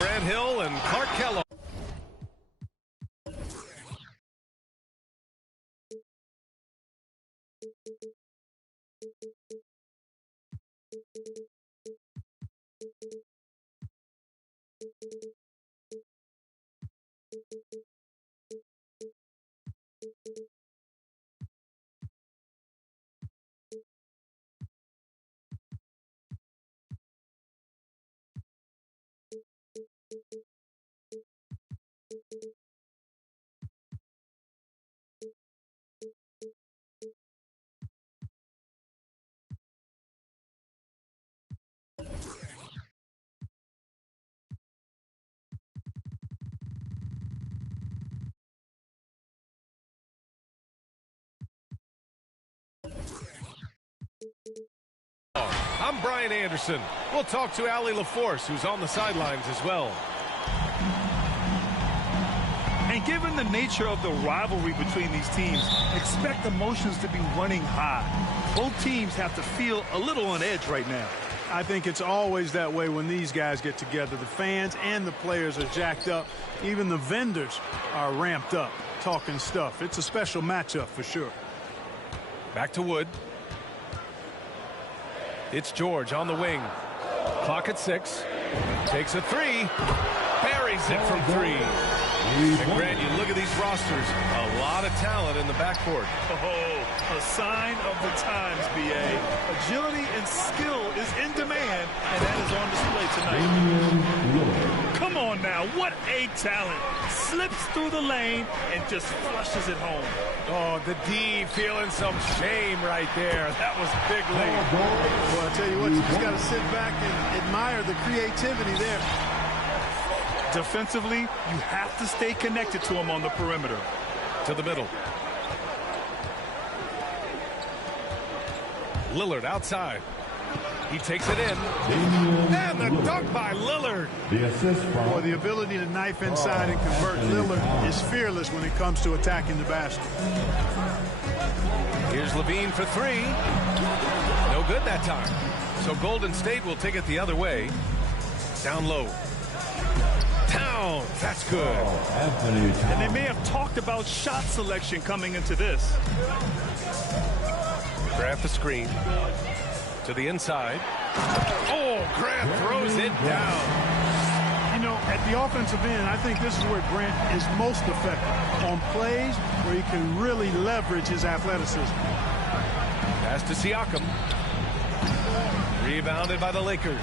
Grant Hill and Clark Kellogg. I'm Brian Anderson. We'll talk to Allie LaForce, who's on the sidelines as well. And given the nature of the rivalry between these teams, expect emotions to be running high. Both teams have to feel a little on edge right now. I think it's always that way when these guys get together. The fans and the players are jacked up. Even the vendors are ramped up, talking stuff. It's a special matchup for sure. Back to Wood. It's George on the wing. Clock at 6. Takes a 3. Buries it from 3. And Grant, you look at these rosters. A lot of talent in the backcourt. Oh, a sign of the times, B.A. Agility and skill is in demand, and that is on display tonight. Come on now, what a talent. Slips through the lane and just flushes it home. Oh, the D feeling some shame right there. That was big lead. Well, I tell you what, you just got to sit back and admire the creativity there. Defensively, you have to stay connected to him on the perimeter. To the middle. Lillard outside. He takes it in. And the dunk by Lillard. The assist from... Boy, the ability to knife inside and convert. Lillard is fearless when it comes to attacking the basket. Here's Levine for 3. No good that time. So Golden State will take it the other way. Down low. Towns, that's good. And they may have talked about shot selection coming into this. Grant the screen. To the inside. Oh, Grant throws it down. You know, at the offensive end, I think this is where Grant is most effective. On plays where he can really leverage his athleticism. Pass to Siakam. Rebounded by the Lakers.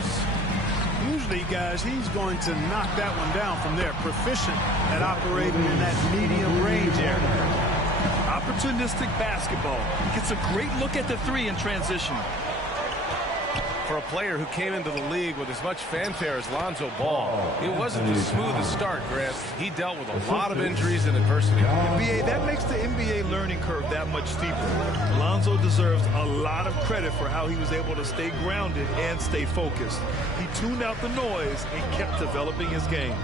Usually, guys, he's going to knock that one down from there. Proficient at operating in that medium range area. Opportunistic basketball. Gets a great look at the 3 in transition. For a player who came into the league with as much fanfare as Lonzo Ball, it wasn't the smoothest start, Grant. He dealt with a lot of injuries and adversity. NBA, that makes the NBA learning curve that much steeper. Lonzo deserves a lot of credit for how he was able to stay grounded and stay focused. He tuned out the noise and kept developing his game.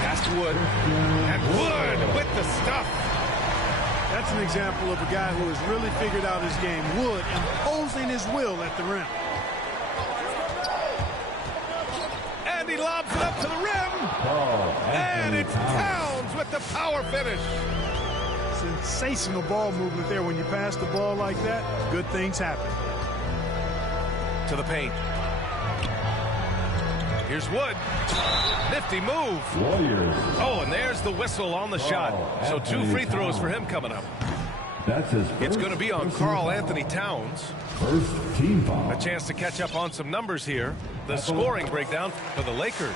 Pass to Wood. And Wood with the stuff. That's an example of a guy who has really figured out his game. Wood imposing his will at the rim. And he lobs it up to the rim. And it's Towns with the power finish. Sensational ball movement there. When you pass the ball like that, good things happen. To the paint. Here's Wood. Nifty move. Warriors. Oh, and there's the whistle on the shot. So 2 free throws for him coming up. That's his It's going to be on Karl Anthony Towns. First team foul. A chance to catch up on some numbers here. The scoring breakdown for the Lakers.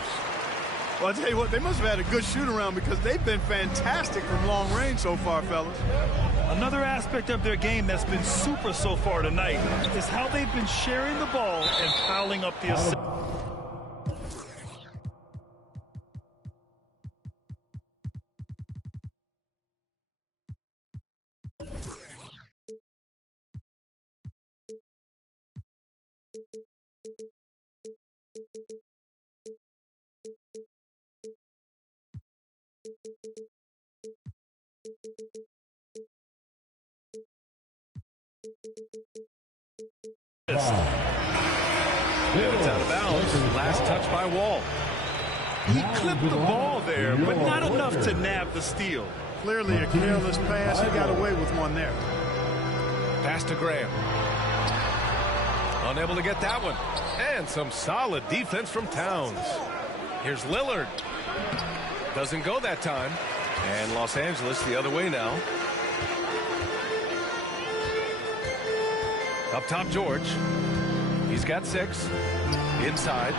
Well, I tell you what, they must have had a good shoot-around because they've been fantastic from long range so far, fellas. Another aspect of their game that's been super so far tonight is how they've been sharing the ball and piling up the assists. And it's out of bounds. Last touch by Wall. He clipped the ball there, but not enough to nab the steal. Clearly a careless pass. He got away with one there. Pass to Graham. Unable to get that one. And some solid defense from Towns. Here's Lillard. Doesn't go that time. And Los Angeles the other way now. Up top, George. He's got 6. Inside.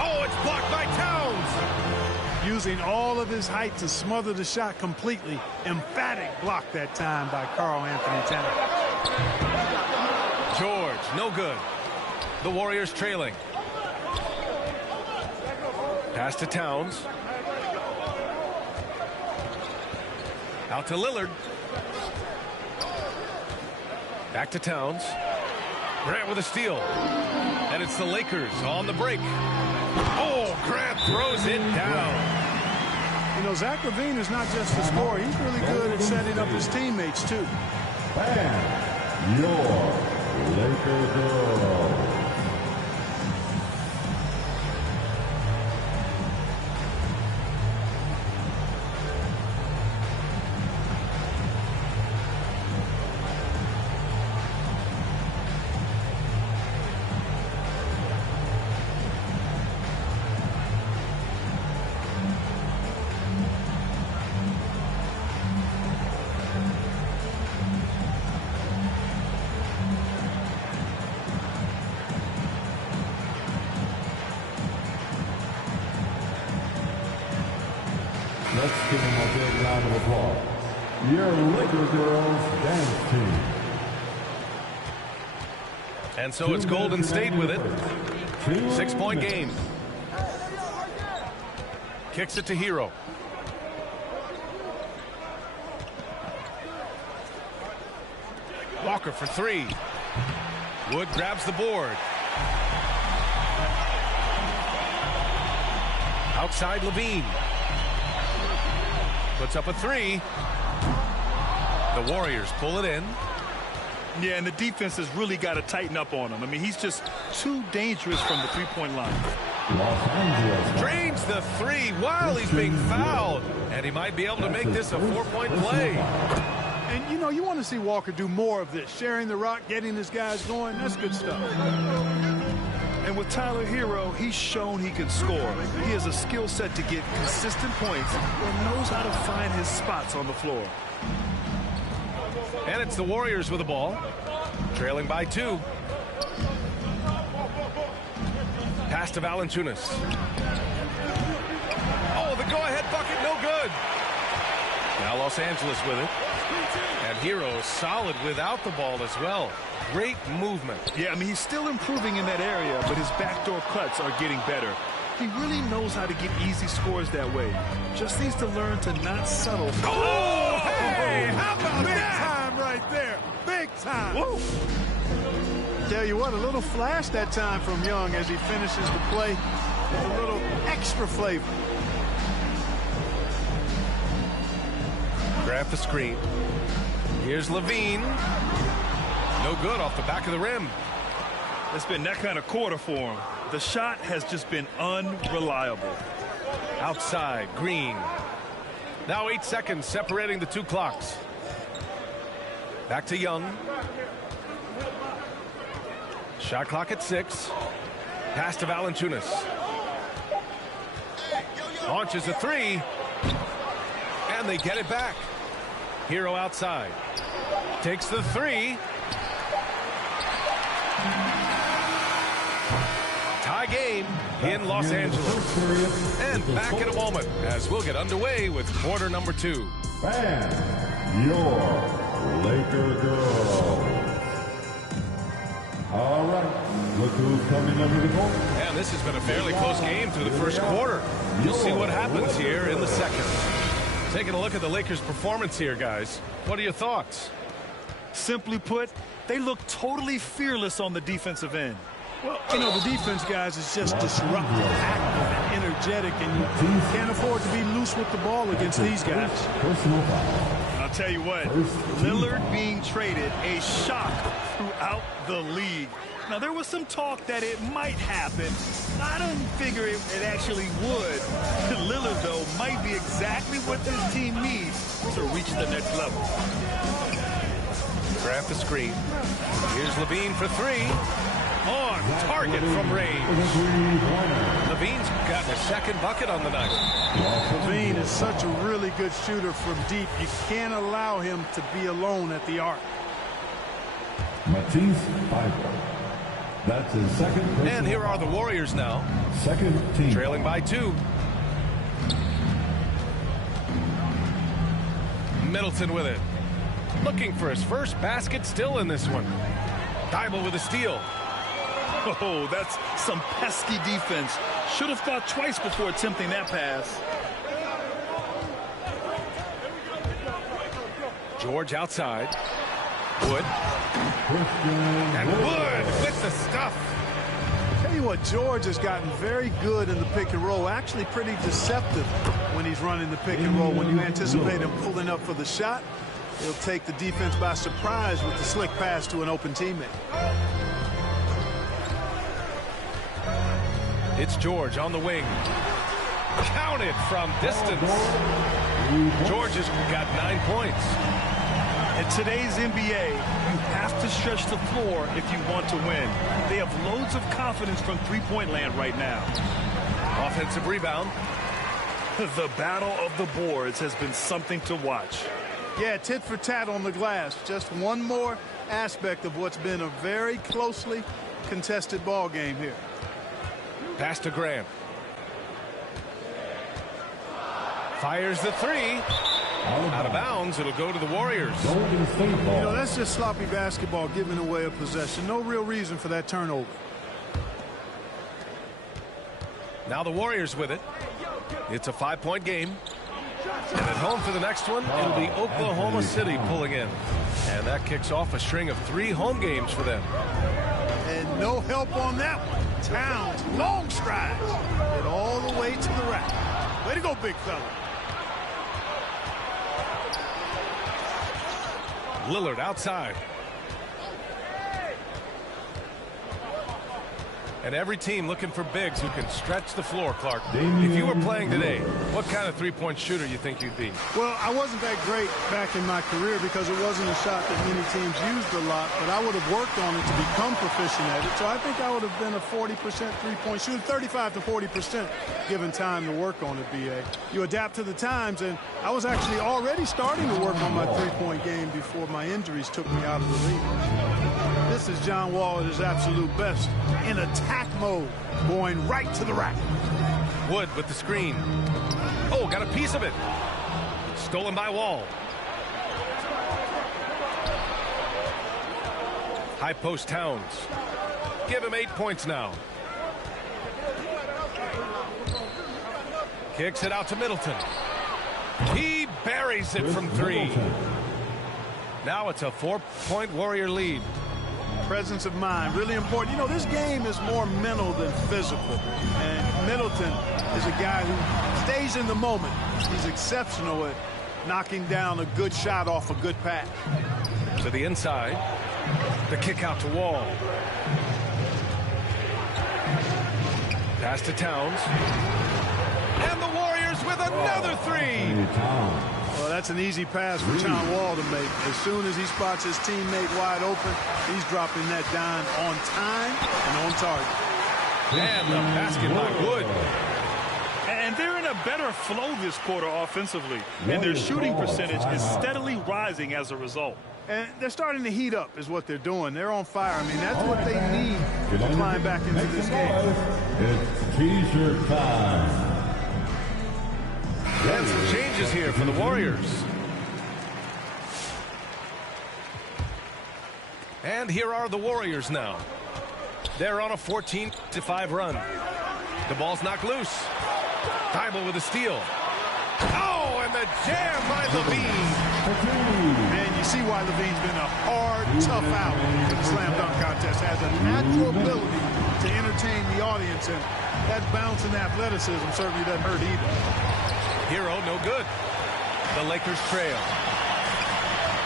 Oh, it's blocked by Towns. Using all of his height to smother the shot completely. Emphatic block that time by Karl-Anthony Towns. George, no good. The Warriors trailing. Pass to Towns. Out to Lillard. Back to Towns. Grant with a steal. And it's the Lakers on the break. Oh, Grant throws it down. You know, Zach LaVine is not just a scorer. He's really good at setting up his teammates, too. And your Laker girl. Let's give them a big round of applause. Your Laker girls dance team. And so it's Golden State with it. 6-point game. Kicks it to Hero. Walker for 3. Wood grabs the board. Outside LaVine. Puts up a 3. The Warriors pull it in. Yeah, and the defense has really got to tighten up on him. I mean, he's just too dangerous from the three-point line. Los Angeles. Drains the 3 while he's being fouled. And he might be able to make this a 4-point play. And, you know, you want to see Walker do more of this. Sharing the rock, getting his guys going. That's good stuff. And with Tyler Hero, he's shown he can score. He has a skill set to get consistent points and knows how to find his spots on the floor. And it's the Warriors with the ball. Trailing by 2. Pass to Valanciunas. Oh, the go-ahead bucket, no good. Now Los Angeles with it. And Hero solid without the ball as well. Great movement. Yeah, I mean, he's still improving in that area, but his backdoor cuts are getting better. He really knows how to get easy scores that way. Just needs to learn to not settle. Oh, hey, how about Big that? time right there. Big time. Whoa. Tell you what, a little flash that time from Young as he finishes the play with a little extra flavor. Grab the screen. Here's LaVine. No good off the back of the rim. It's been that kind of quarter for him. The shot has just been unreliable. Outside, Green. Now 8 seconds separating the 2 clocks. Back to Young. Shot clock at 6. Pass to Valanciunas. Launches a 3. And they get it back. Hero outside. Takes the 3. Tie game in Los Angeles. And back in a moment as we'll get underway with quarter number 2. And your Laker girls. All right, look who's coming under the goal. And this has been a fairly close game through the first quarter. You'll see what happens here in the second. Taking a look at the Lakers' performance here, guys. What are your thoughts? Simply put, they look totally fearless on the defensive end. Well, you know, the defense, guys, is just disruptive, active, and energetic, and you can't afford to be loose with the ball against these guys. Personal foul. I'll tell you what, Lillard being traded, a shock throughout the league. Now, there was some talk that it might happen. I didn't figure it actually would. Lillard, though, might be exactly what this team needs to reach the next level. Grab the screen. Here's Levine for three. On target from range. Levine's gotten a second bucket on the night. Levine is such a really good shooter from deep. You can't allow him to be alone at the arc. Matisse Thybulle. That's his second. And here are the Warriors now. Second team. Trailing by 2. Middleton with it. Looking for his first basket, still in this one. Thybulle with a steal. Oh, that's some pesky defense. Should have thought twice before attempting that pass. George outside. Wood. And Wood with the stuff. Tell you what, George has gotten very good in the pick and roll. Actually pretty deceptive when he's running the pick and roll. When you anticipate him pulling up for the shot, he'll take the defense by surprise with the slick pass to an open teammate. It's George on the wing. Counted from distance. George has got 9 points. In today's NBA, you have to stretch the floor if you want to win. They have loads of confidence from three-point land right now. Offensive rebound. The battle of the boards has been something to watch. Yeah, tit for tat on the glass. Just one more aspect of what's been a very closely contested ball game here. Pass to Graham. Fires the three. Out of bounds. It'll go to the Warriors. You know, that's just sloppy basketball, giving away a possession. No real reason for that turnover. Now the Warriors with it. It's a 5-point game. And at home for the next one, it'll be Oklahoma City pulling in. And that kicks off a string of 3 home games for them. And no help on that one. Towns, long strides. Get all the way to the rack. Way to go, big fella. Lillard outside. And every team looking for bigs who can stretch the floor, Clark. If you were playing today, what kind of three-point shooter you think you'd be? Well, I wasn't that great back in my career because it wasn't a shot that many teams used a lot, but I would have worked on it to become proficient at it. So I think I would have been a 40% three-point shooter, 35 to 40% given time to work on it, B.A. You adapt to the times, and I was actually already starting to work on my three-point game before my injuries took me out of the league. This is John Wall at his absolute best in attack mode, going right to the rack. Wood with the screen. Oh, got a piece of it. Stolen by Wall. High post Towns. Give him 8 points now. Kicks it out to Middleton. He buries it from 3. Now it's a 4-point Warrior lead. Presence of mind, really important. You know, this game is more mental than physical. And Middleton is a guy who stays in the moment. He's exceptional at knocking down a good shot off a good pass. To the inside. The kick out to Wall. Pass to Towns. And the Warriors with another 3. Well, that's an easy pass for John Wall to make. As soon as he spots his teammate wide open, he's dropping that dime on time and on target. And the basket by Wood. And they're in a better flow this quarter offensively. And their shooting percentage is steadily rising as a result. And they're starting to heat up is what they're doing. They're on fire. I mean, that's what they need to climb back into this game. It's T-shirt time. And some changes here for the Warriors. And here are the Warriors now. They're on a 14-5 run. The ball's knocked loose. Thybulle with a steal. Oh, and the jam by Levine. And you see why Levine's been a hard, tough out in the slam dunk contest. Has a natural ability to entertain the audience, and that bounce and athleticism certainly doesn't hurt either. Hero, no good. The Lakers trail.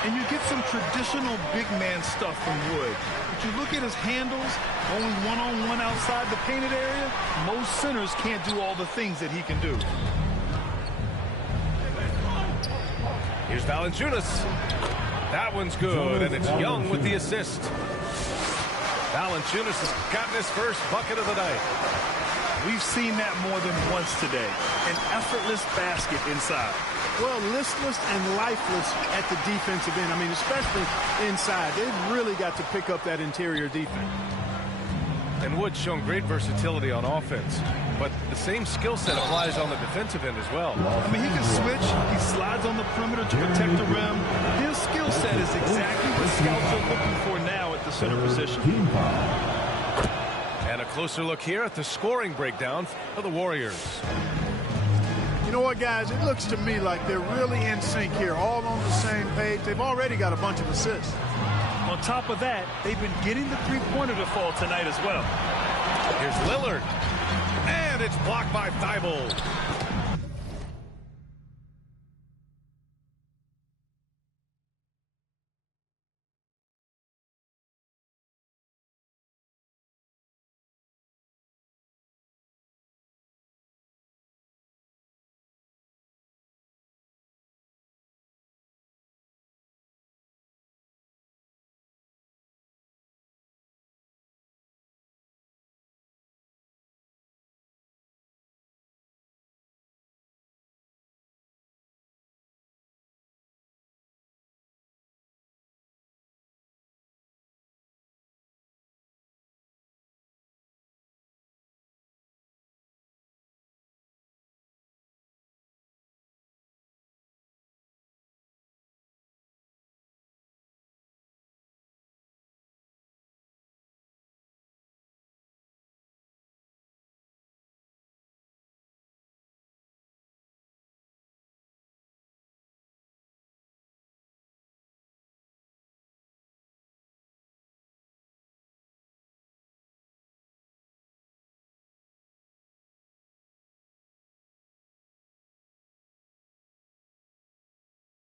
And you get some traditional big man stuff from Wood. But you look at his handles, going one-on-one outside the painted area, most centers can't do all the things that he can do. Here's Valanciunas. That one's good, and it's Young with the assist. Valanciunas has gotten his first bucket of the night. We've seen that more than once today. An effortless basket inside. Well, listless and lifeless at the defensive end. I mean, especially inside. They've really got to pick up that interior defense. And Wood's shown great versatility on offense, but the same skill set applies on the defensive end as well. I mean, he can switch. He slides on the perimeter to protect the rim. His skill set is exactly what scouts are looking for now at the center position. And a closer look here at the scoring breakdown for the Warriors. You know what, guys? It looks to me like they're really in sync here, all on the same page. They've already got a bunch of assists. On top of that, they've been getting the three-pointer to fall tonight as well. Here's Lillard. And it's blocked by Thybulle.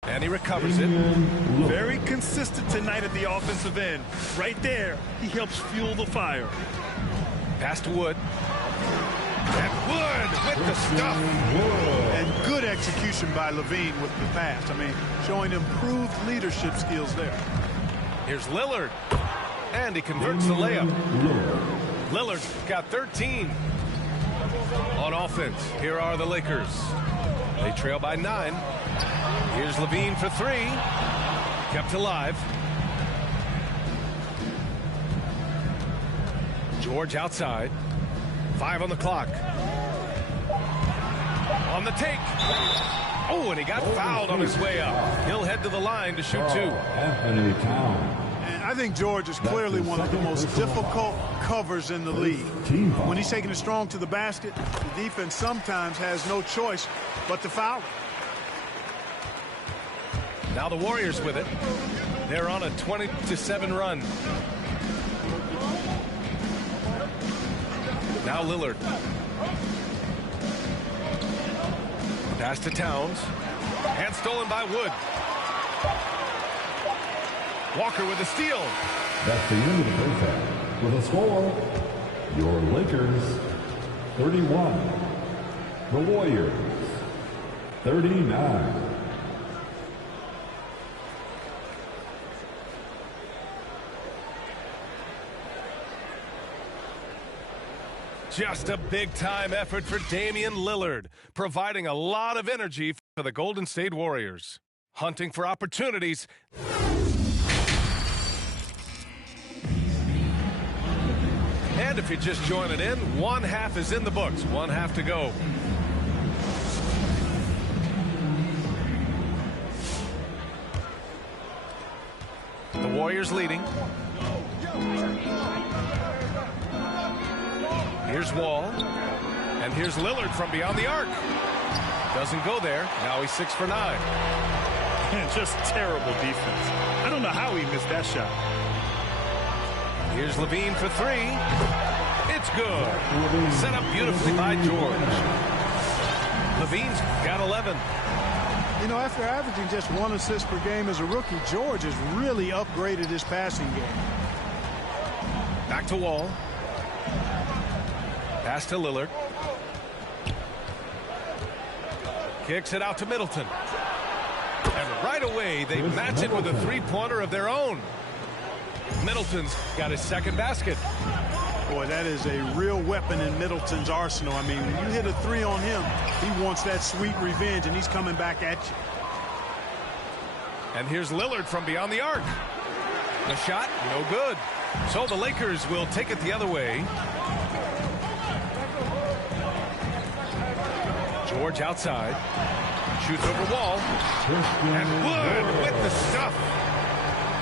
And he recovers it. Very consistent tonight at the offensive end. Right there, he helps fuel the fire. Pass to Wood. And Wood with the stuff. And good execution by Levine with the pass. I mean, showing improved leadership skills there. Here's Lillard. And he converts the layup. Lillard got 13. On offense, here are the Lakers. They trail by 9. Here's Levine for 3. Kept alive. George outside. 5 on the clock. On the take. Oh, and he got fouled on his way up. He'll head to the line to shoot 2. Anthony Towns. And I think George is clearly one of the most difficult covers in the league. When he's taking it strong to the basket, the defense sometimes has no choice but to foul him. Now the Warriors with it. They're on a 20-7 run. Now Lillard. Pass to Towns. And stolen by Wood. Walker with a steal. That's the end of the first half. With a score, your Lakers 31. The Warriors 39. Just a big-time effort for Damian Lillard, providing a lot of energy for the Golden State Warriors. Hunting for opportunities. And if you're just joining in, one half is in the books. One half to go. The Warriors leading. Here's Wall. And here's Lillard from beyond the arc. Doesn't go there. Now he's 6 for 9. Just terrible defense. I don't know how he missed that shot. Here's Levine for 3. It's good. Set up beautifully by George. Levine's got 11. You know, after averaging just 1 assist per game as a rookie, George has really upgraded his passing game. Back to Wall. Pass to Lillard. Kicks it out to Middleton. And right away, they match it with a three-pointer of their own. Middleton's got his second basket. Boy, that is a real weapon in Middleton's arsenal. I mean, when you hit a three on him, he wants that sweet revenge, and he's coming back at you. And here's Lillard from beyond the arc. The shot, no good. So the Lakers will take it the other way. George outside. Shoots over Wall. And Wood with the stuff.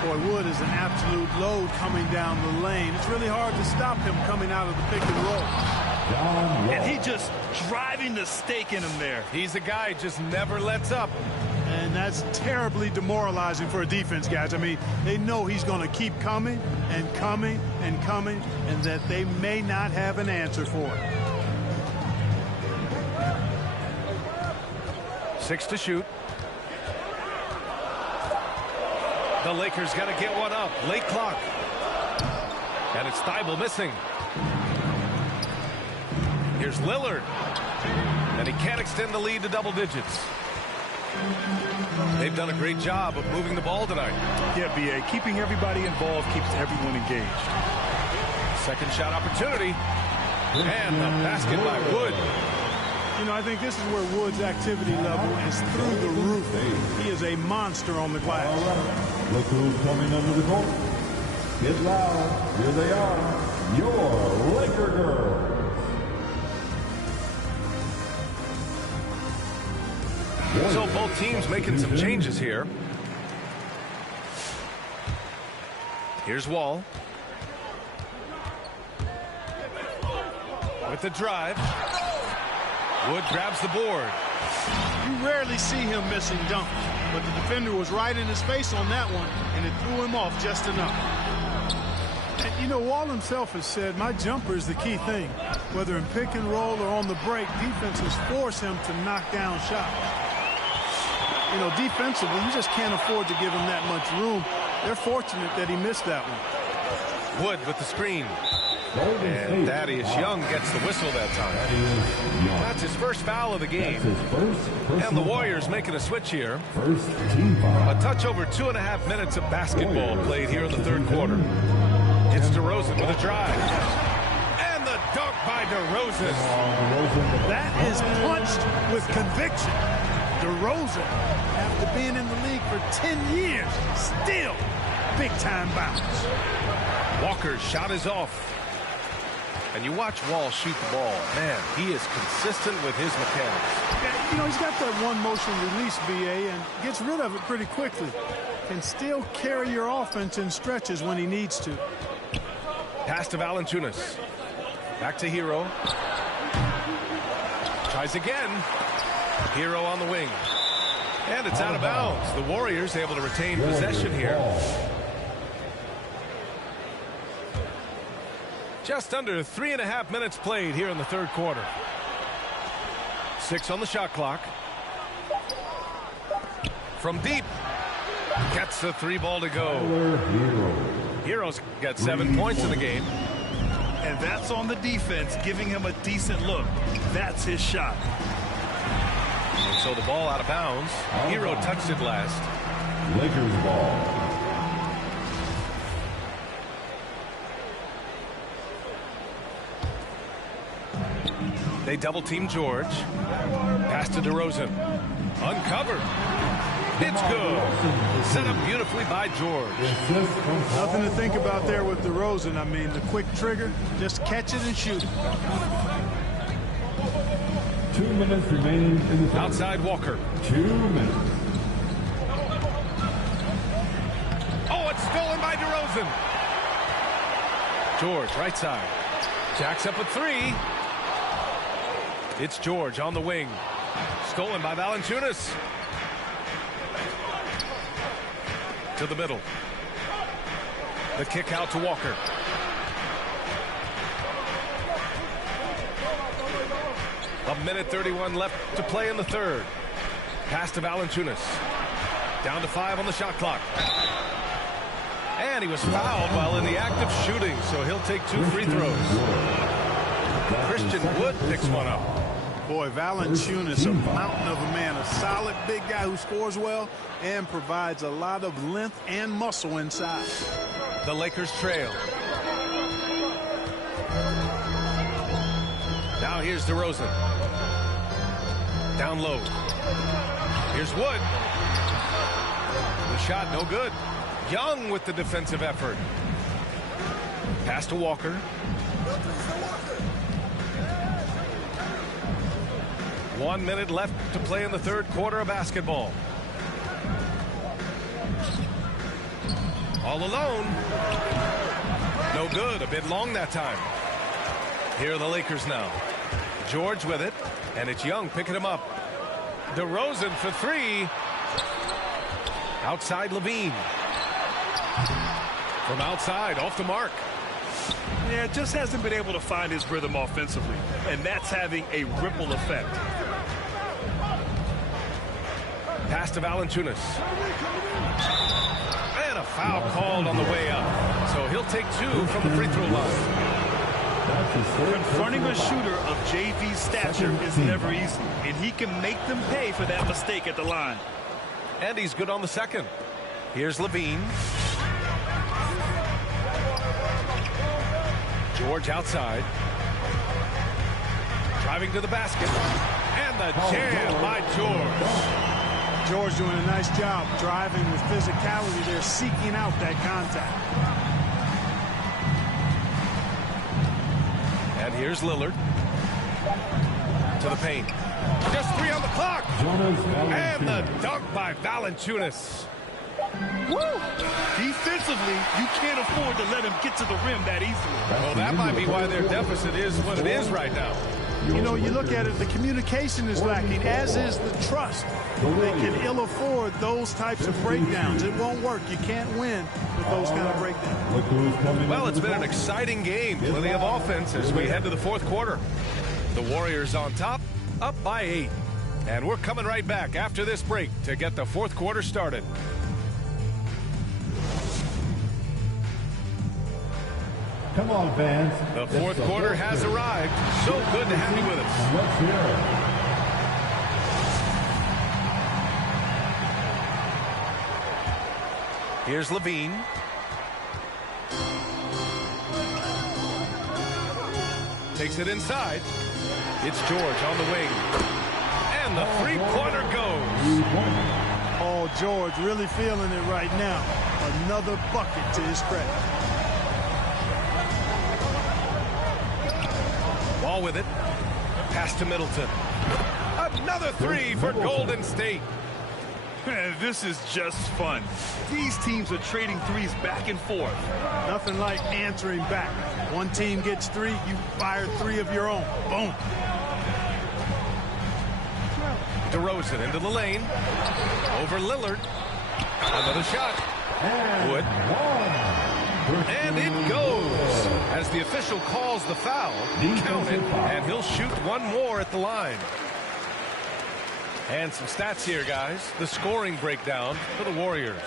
Boy, Wood is an absolute load coming down the lane. It's really hard to stop him coming out of the pick and roll. And he just driving the stake in him there. He's a guy who just never lets up. And that's terribly demoralizing for a defense, guys. I mean, they know he's going to keep coming and coming and coming, and that they may not have an answer for it. 6 to shoot. The Lakers got to get one up. Late clock. And it's Thybulle missing. Here's Lillard. And he can't extend the lead to double digits. They've done a great job of moving the ball tonight. Yeah, B.A. Keeping everybody involved keeps everyone engaged. Second shot opportunity. And the basket by Wood. You know, I think this is where Wood's activity level is through the roof. He is a monster on the glass. Look who's coming under the court. Get loud. Here they are. Your Laker girls. So both teams making some changes here. Here's Wall. With the drive. Wood grabs the board. You rarely see him missing dunks, but the defender was right in his face on that one, and it threw him off just enough. And, you know, Wall himself has said, my jumper is the key thing. Whether in pick and roll or on the break, defenses force him to knock down shots. You know, defensively, you just can't afford to give him that much room. They're fortunate that he missed that one. Wood with the screen. And Thaddeus Young gets the whistle that time. That's his first foul of the game. And the Warriors making a switch here. A touch over 2.5 minutes of basketball played here in the third quarter. It's DeRozan with a drive. And the dunk by DeRozan. That is punched with conviction. DeRozan, after being in the league for 10 years, still big-time bounce. Walker's shot is off. And you watch Wall shoot the ball. Man, he is consistent with his mechanics. Yeah, you know, he's got that one motion release, BA, and gets rid of it pretty quickly. Can still carry your offense in stretches when he needs to. Pass to Valanciunas. Back to Hero. Tries again. Hero on the wing. And it's out of bounds. The Warriors able to retain possession here. Just under 3.5 minutes played here in the third quarter. 6 on the shot clock. From deep. Gets the 3 ball to go. Hero's got 7 points in the game. And that's on the defense, giving him a decent look. That's his shot. And so the ball out of bounds. Hero touched it last. Lakers ball. They double team George. Pass to DeRozan. Uncovered. It's good. Set up beautifully by George. Nothing to think about there with DeRozan. I mean, the quick trigger, just catch it and shoot it. 2 minutes remaining in the Outside Walker. 2 minutes. Oh, it's stolen by DeRozan. George, right side. Jacks up a 3. It's George on the wing. Stolen by Valanciunas. To the middle. The kick out to Walker. 1:31 left to play in the third. Pass to Valanciunas. Down to 5 on the shot clock. And he was fouled while in the act of shooting, so he'll take 2 free throws. Christian Wood picks one up. Boy, Valanciunas, a mountain of a man, a solid big guy who scores well and provides a lot of length and muscle inside. The Lakers trail. Now here's DeRozan. Down low. Here's Wood. The shot no good. Young with the defensive effort. Pass to Walker. One minute left to play in the third quarter of basketball. All alone. No good. A bit long that time. Here are the Lakers now. George with it, and it's Young picking him up. DeRozan for 3. Outside Levine. From outside, off the mark. Yeah, just hasn't been able to find his rhythm offensively, and that's having a ripple effect. Pass to Valanciunas. And a foul called on the way up. So he'll take 2 from the free throw line. Confronting a shooter of JV's stature is never easy, and he can make them pay for that mistake at the line. And he's good on the second. Here's Levine. George outside. Driving to the basket. And the jam by George. George doing a nice job driving with physicality there, seeking out that contact. And here's Lillard. To the paint. Just 3 on the clock. And the dunk by Valanciunas. Woo! Defensively, you can't afford to let him get to the rim that easily. Well, that might be why their deficit is what it is right now. You know, you look at it, the communication is lacking, as is the trust. They can ill afford those types of breakdowns. It won't work. You can't win with those kind of breakdowns. Well, it's been an exciting game. Plenty of offense as we head to the fourth quarter. The Warriors on top, up by 8. And we're coming right back after this break to get the fourth quarter started. Come on, fans. The fourth quarter has arrived. So good to have you with us. Let's hear it. Here's Levine. Takes it inside. It's George on the wing. And the three-pointer goes. Oh, George really feeling it right now. Another bucket to his credit. Ball with it. Pass to Middleton. Another 3 for Golden State. Man, this is just fun. These teams are trading threes back and forth. Nothing like answering back. One team gets 3, you fire 3 of your own. Boom. DeRozan into the lane. Over Lillard. Another shot. Wood. And it goes. As the official calls the foul, counted, and he'll shoot one more at the line. And some stats here, guys. The scoring breakdown for the Warriors.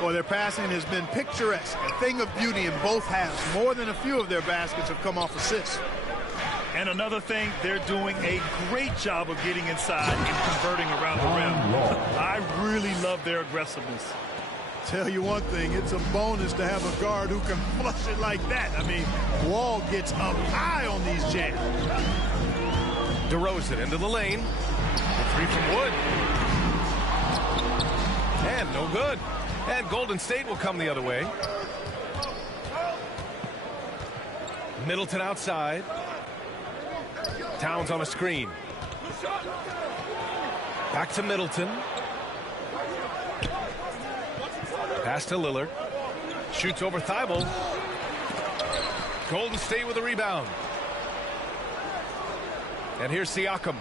Well, their passing has been picturesque, a thing of beauty in both halves. More than a few of their baskets have come off assists. And another thing, they're doing a great job of getting inside and converting around the rim. I really love their aggressiveness. Tell you one thing, it's a bonus to have a guard who can flush it like that. I mean, Wall gets up high on these jams. DeRozan into the lane. The 3 from Wood. And no good. And Golden State will come the other way. Middleton outside. Towns on a screen. Back to Middleton. Pass to Lillard. Shoots over Thibault. Golden State with a rebound. And here's Siakam.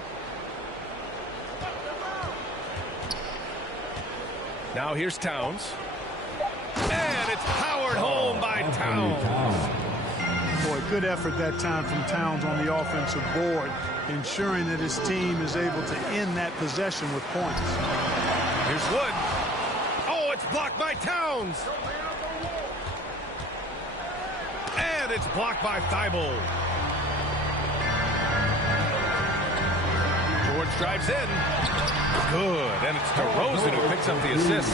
Now here's Towns. And it's powered home by Towns. Boy, good effort that time from Towns on the offensive board, ensuring that his team is able to end that possession with points. Here's Wood. Oh, it's blocked by Towns. And it's blocked by Thibault. George drives in. Good. And it's DeRozan who picks up the assist.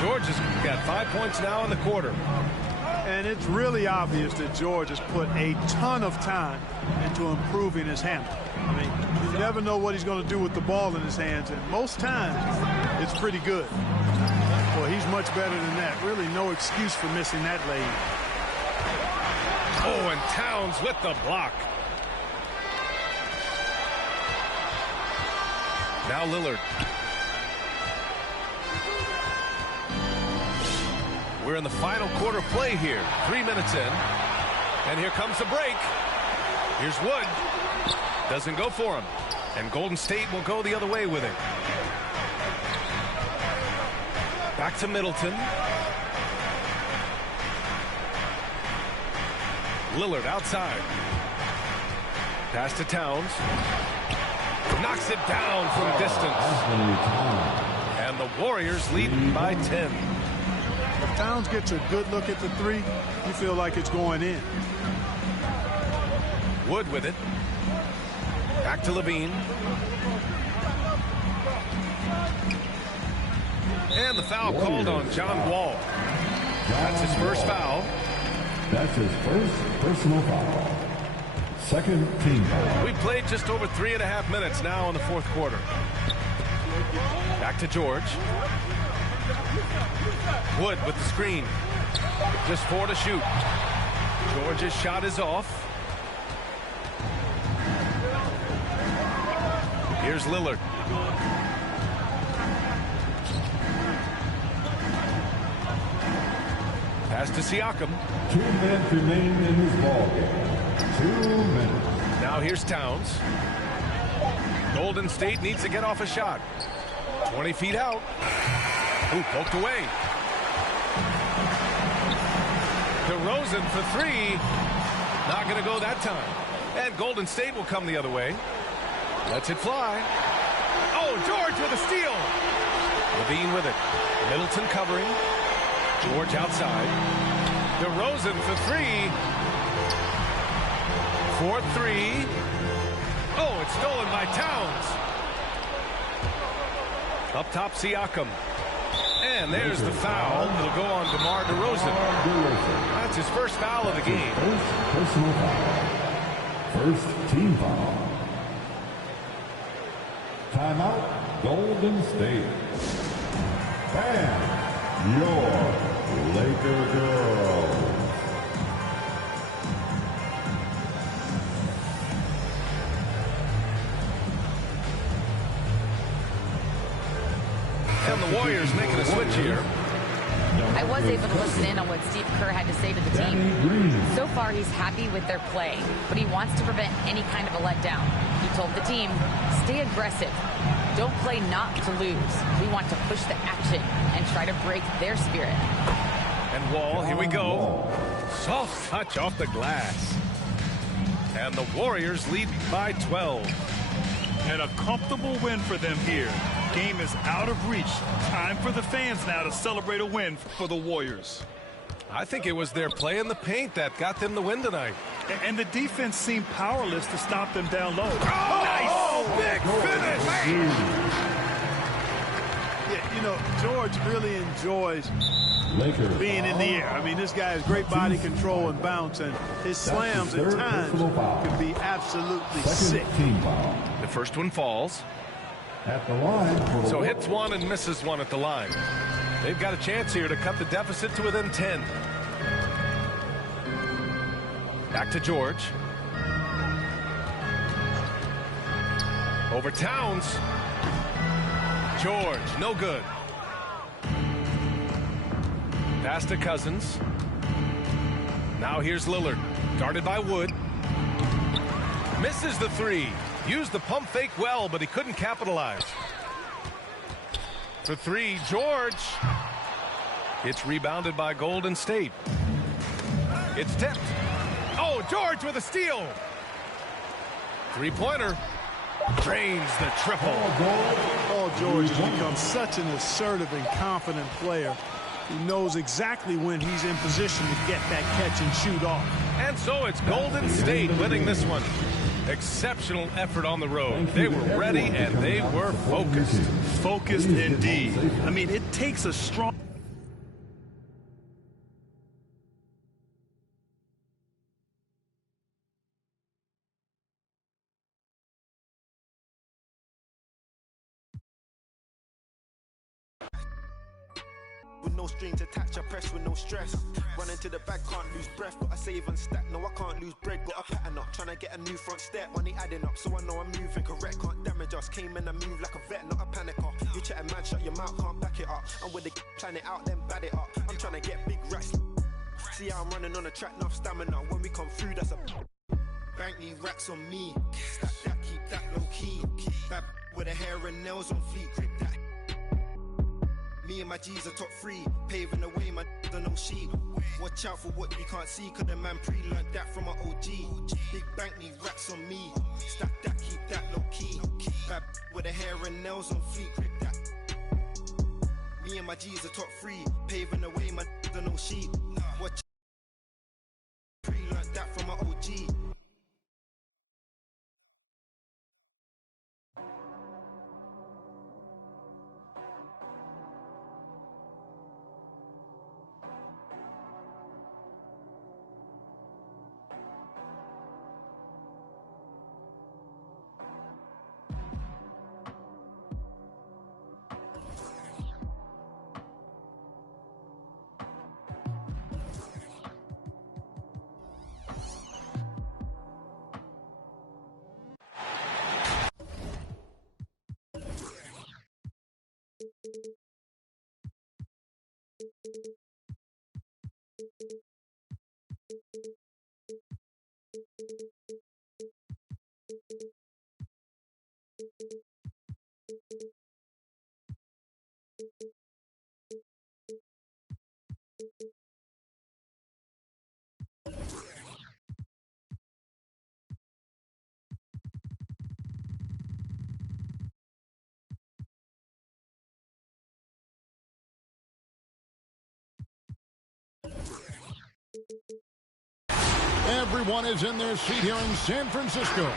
George has got 5 points now in the quarter. And it's really obvious that George has put a ton of time into improving his handle. I mean, you never know what he's going to do with the ball in his hands, and most times it's pretty good. Well, he's much better than that. Really no excuse for missing that lane. Oh, and Towns with the block. Now Lillard. We're in the final quarter play here. 3 minutes in. And here comes the break. Here's Wood. Doesn't go for him. And Golden State will go the other way with it. Back to Middleton. Lillard outside. Pass to Towns. Knocks it down from distance. And the Warriors lead by 10. If Towns gets a good look at the three, you feel like it's going in. Wood with it. Back to Levine. And the foul called on John Wall. That's his first foul. That's his first personal foul. Second team foul. We played just over 3.5 minutes now in the fourth quarter. Back to George. Wood with the screen. Just 4 to shoot. George's shot is off. Here's Lillard. Pass to Siakam. 2 minutes remain in this ball game. 2 minutes. Now here's Towns. Golden State needs to get off a shot. 20 feet out. Ooh, poked away. DeRozan for 3. Not going to go that time. And Golden State will come the other way. Lets it fly. Oh, George with a steal. Levine with it. Middleton covering. George outside. DeRozan for 3. 4-3. Oh, it's stolen by Towns. Up top, Siakam. And there's the foul. It'll go on DeMar DeRozan. That's his first foul of the game. First personal foul. First team foul. Timeout, Golden State. And your Laker girls. And the Warriors making a switch here. I was able to listen in on what Steve Kerr had to say to the team. So far, he's happy with their play, but he wants to prevent any kind of a letdown. He told the team, stay aggressive. Don't play not to lose. We want to push the action and try to break their spirit. And Wall, here we go. Soft touch off the glass. And the Warriors lead by 12. And a comfortable win for them here. Game is out of reach. Time for the fans now to celebrate a win for the Warriors. I think it was their play in the paint that got them the win tonight. And the defense seemed powerless to stop them down low. Oh, nice! Big finish! Yeah, you know, George really enjoys Lakers being in the air. I mean, this guy has great body control and bounce, and his slams at times can be absolutely sick. Second team foul. The first one falls. At the line. So hits one and misses one at the line. They've got a chance here to cut the deficit to within 10. Back to George. Over Towns. George, no good. Pass to Cousins. Now here's Lillard. Guarded by Wood. Misses the 3. Used the pump fake well, but he couldn't capitalize. For 3, George. It's rebounded by Golden State. It's tipped. George with a steal. Three-pointer. Drains the triple. Paul George has become such an assertive and confident player. He knows exactly when he's in position to get that catch and shoot off. And so it's Golden State winning this one. Exceptional effort on the road. They were ready and they were focused. Focused indeed. I mean, it takes a strong... With no strings attached, I press with no stress. Run into the bag, can't lose breath. Gotta save and stack, no I can't lose bread. Got a pattern up, trying to get a new front step. Money adding up, so I know I'm moving correct. Can't damage us, came in and move like a vet, not a panicker. You chatting man, shut your mouth, can't back it up. I'm with the plan it out, then bad it up. I'm trying to get big racks. See how I'm running on the track, enough stamina. When we come through, that's a bank, need racks on me. Stack that, keep that low key. Bad with the hair and nails on fleek, grip that. Me and my G's are top 3, paving the way, my don't know sheep. Watch out for what you can't see, cause the man pre-learned that from an OG. Big bank need racks on me. Stack that, keep that low key. Bad with the hair and nails on fleek, grip that. Me and my G's are top 3, paving the way, my don't know sheep. Watch out, pre-learned that from an OG. Everyone is in their seat here in San Francisco.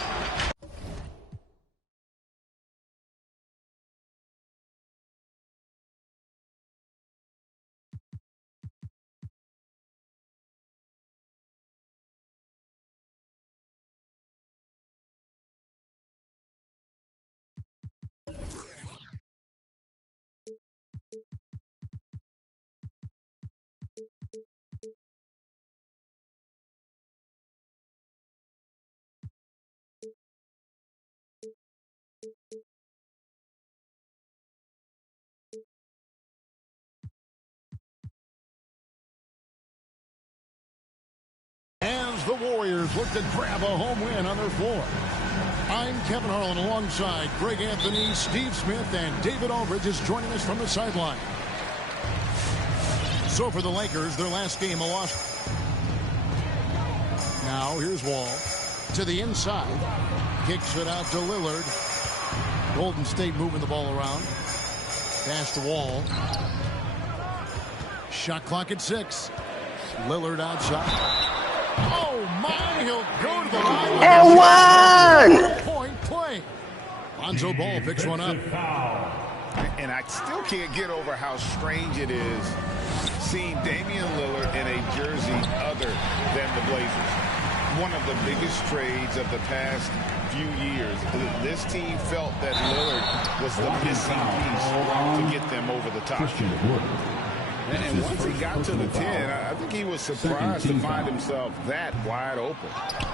As the Warriors look to grab a home win on their floor. I'm Kevin Harlan alongside Greg Anthony, Steve Smith, and David Aldridge is joining us from the sideline. So for the Lakers, their last game a loss. Now here's Wall to the inside. Kicks it out to Lillard. Golden State moving the ball around. Pass to Wall. Shot clock at 6. Lillard outside. Oh my, he'll go to the line. And one! Point play. Lonzo Ball picks one up. And I still can't get over how strange it is seeing Damian Lillard in a jersey other than the Blazers. One of the biggest trades of the past few years. This team felt that Lillard was the missing piece to get them over the top. And once he got to the 10, I think he was surprised to find himself that wide open.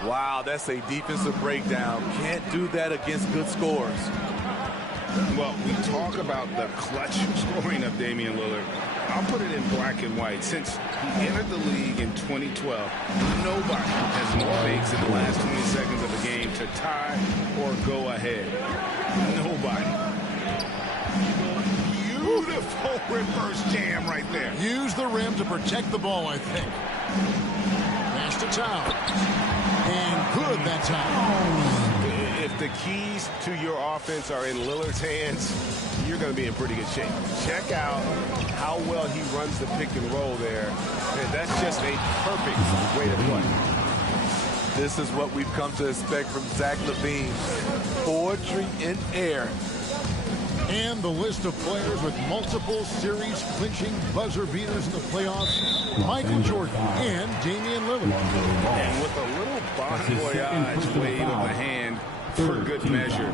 Wow, that's a defensive breakdown. Can't do that against good scores. Well, we talk about the clutch scoring of Damian Lillard. I'll put it in black and white. Since he entered the league in 2012, nobody has more makes in the last 20 seconds of a game to tie or go ahead. Nobody. Beautiful reverse jam right there. Use the rim to protect the ball, I think. Pass to Towns. And good that time. If the keys to your offense are in Lillard's hands, you're going to be in pretty good shape. Check out how well he runs the pick and roll there. And that's just a perfect way to play. This is what we've come to expect from Zach LaVine. Poetry in air. And the list of players with multiple series-clinching buzzer beaters in the playoffs, Michael Jordan and Damian Lillard. And with a little bon voyage wave of the hand for good measure,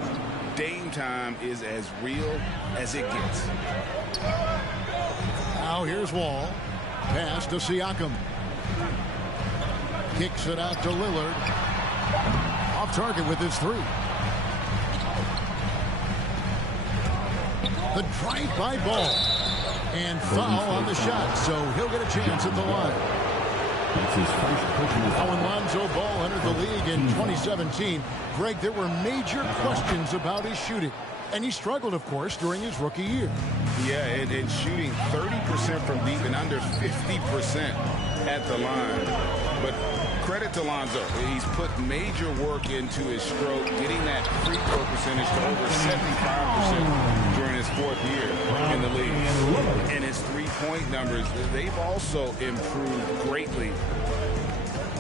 Dame time is as real as it gets. Now here's Wall. Pass to Siakam. Kicks it out to Lillard. Off target with his three. The drive-by ball. And foul on the shot, so he'll get a chance at the line. Now when Lonzo Ball entered the league in 2017, Greg, there were major questions about his shooting. And he struggled, of course, during his rookie year. Yeah, and shooting 30% from deep and under 50% at the line. But credit to Lonzo. He's put major work into his stroke, getting that free throw percentage to over 75% during his fourth year in the league. And his three-point numbers, they've also improved greatly.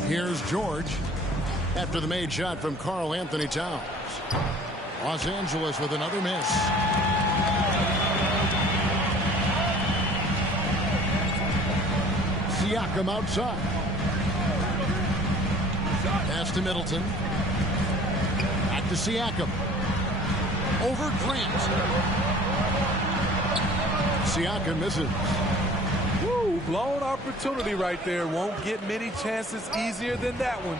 Here's George after the made shot from Karl Anthony Towns. Los Angeles with another miss. Siakam outside. Pass to Middleton. Back to Siakam. Over Grant. Siakam misses. Woo, blown opportunity right there. Won't get many chances easier than that one.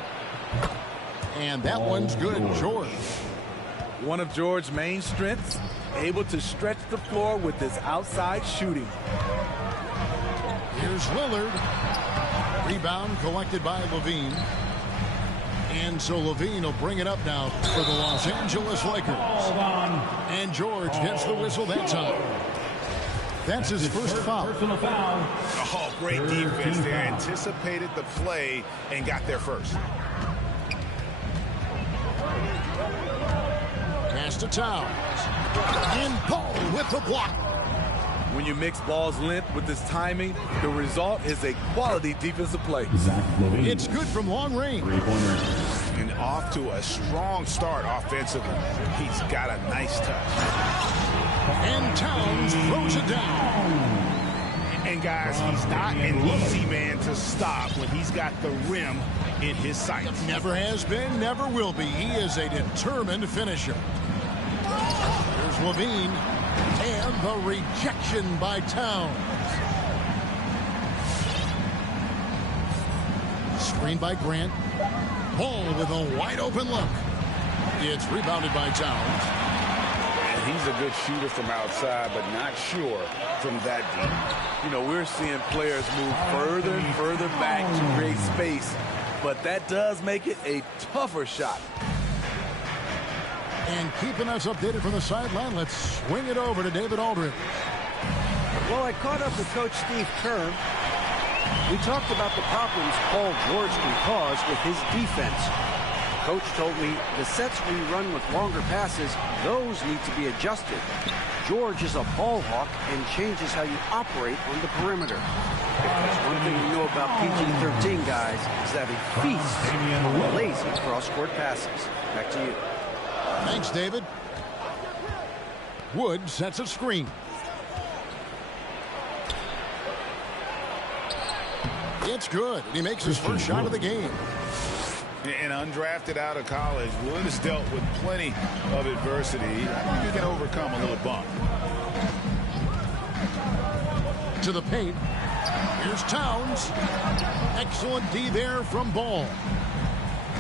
And that one's good. George. One of George's main strengths, able to stretch the floor with his outside shooting. Here's Lillard. Rebound collected by LaVine. And so LaVine will bring it up now for the Los Angeles Lakers. And George gets the whistle that time. That's his first foul. Oh, great defense there. Anticipated the play and got there first. Pass to Towns. And Paul with the block. When you mix Ball's length with his timing, the result is a quality defensive play. It's good from long range. And off to a strong start offensively. He's got a nice touch. And Towns throws it down. And guys, he's not an easy man to stop when he's got the rim in his sights. Never has been, never will be. He is a determined finisher. Here's LaVine. And the rejection by Towns. Screen by Grant. Ball with a wide open look. It's rebounded by Towns. And he's a good shooter from outside, but not sure from that deep. You know, we're seeing players move further and further back to create space, but that does make it a tougher shot. And keeping us updated from the sideline, let's swing it over to David Aldridge. Well, I caught up with Coach Steve Kerr. We talked about the problems Paul George can cause with his defense. Coach told me the sets we run with longer passes, those need to be adjusted. George is a ball hawk and changes how you operate on the perimeter. If there's one thing we know about PG-13 guys, is that he feasts on lazy cross-court passes. Back to you. Thanks, David. Wood sets a screen. It's good. He makes his first shot of the game. And undrafted out of college, Wood has dealt with plenty of adversity. I think he can overcome a little bump. To the paint. Here's Towns. Excellent D there from Ball.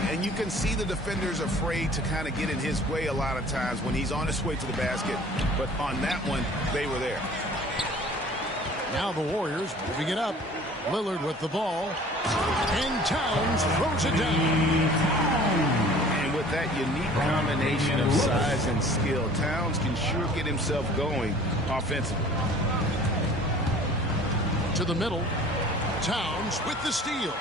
And you can see the defenders afraid to kind of get in his way a lot of times when he's on his way to the basket. But on that one, they were there. Now the Warriors moving it up. Lillard with the ball. And Towns throws it down. And with that unique combination of size and skill, Towns can sure get himself going offensively. To the middle. Towns with the steal.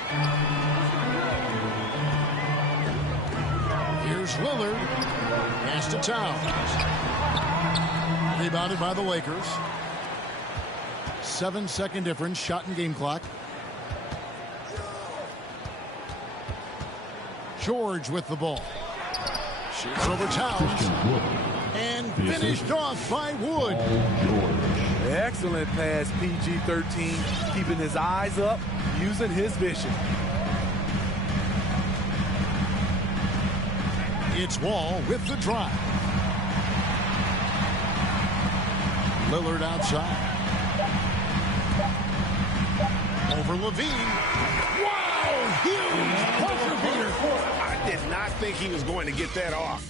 Here's Lillard. Pass to Towns. Rebounded by the Lakers. 7-second difference, shot and game clock. George with the ball. Shoots over Towns. And finished off by Wood. Excellent pass, PG-13, keeping his eyes up, using his vision. It's Wall with the drive. Lillard outside. Over Levine. Wow! Huge buzzer beater. I did not think he was going to get that off.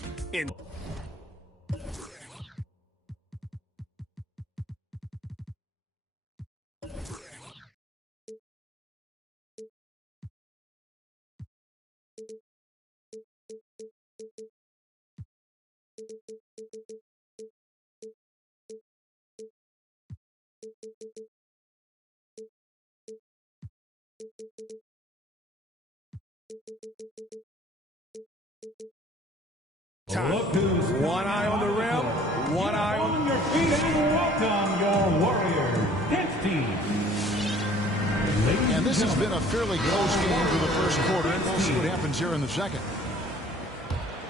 One eye on the rim, one eye on your feet and welcome your Warriors. And this has been a fairly close game for the first quarter, and we'll see what happens here in the second.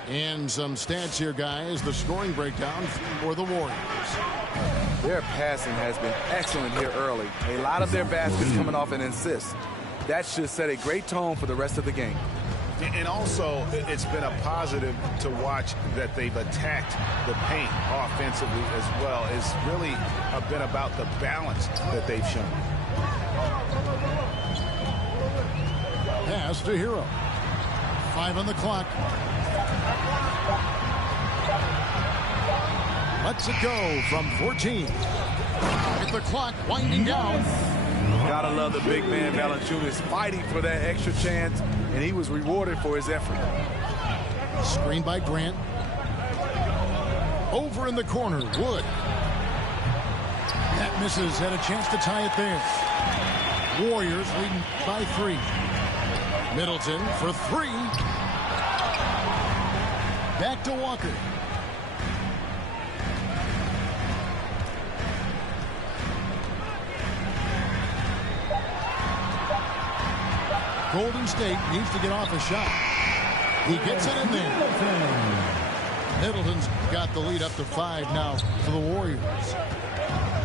And some stats here, guys. The scoring breakdown for the Warriors. Their passing has been excellent here early. A lot of their baskets coming off an assist. That should set a great tone for the rest of the game. And also, it's been a positive to watch that they've attacked the paint offensively as well. It's really been about the balance that they've shown. Pass to Hero. 5 on the clock. Lets it go from 14. With the clock winding down. Gotta love the big man Valanciunas fighting for that extra chance, and he was rewarded for his effort. Screen by Grant. Over in the corner, Wood. That misses, had a chance to tie it there. Warriors leading by 3. Middleton for 3. Back to Walker. Golden State needs to get off a shot. He gets it in there. Middleton's got the lead up to 5 now for the Warriors.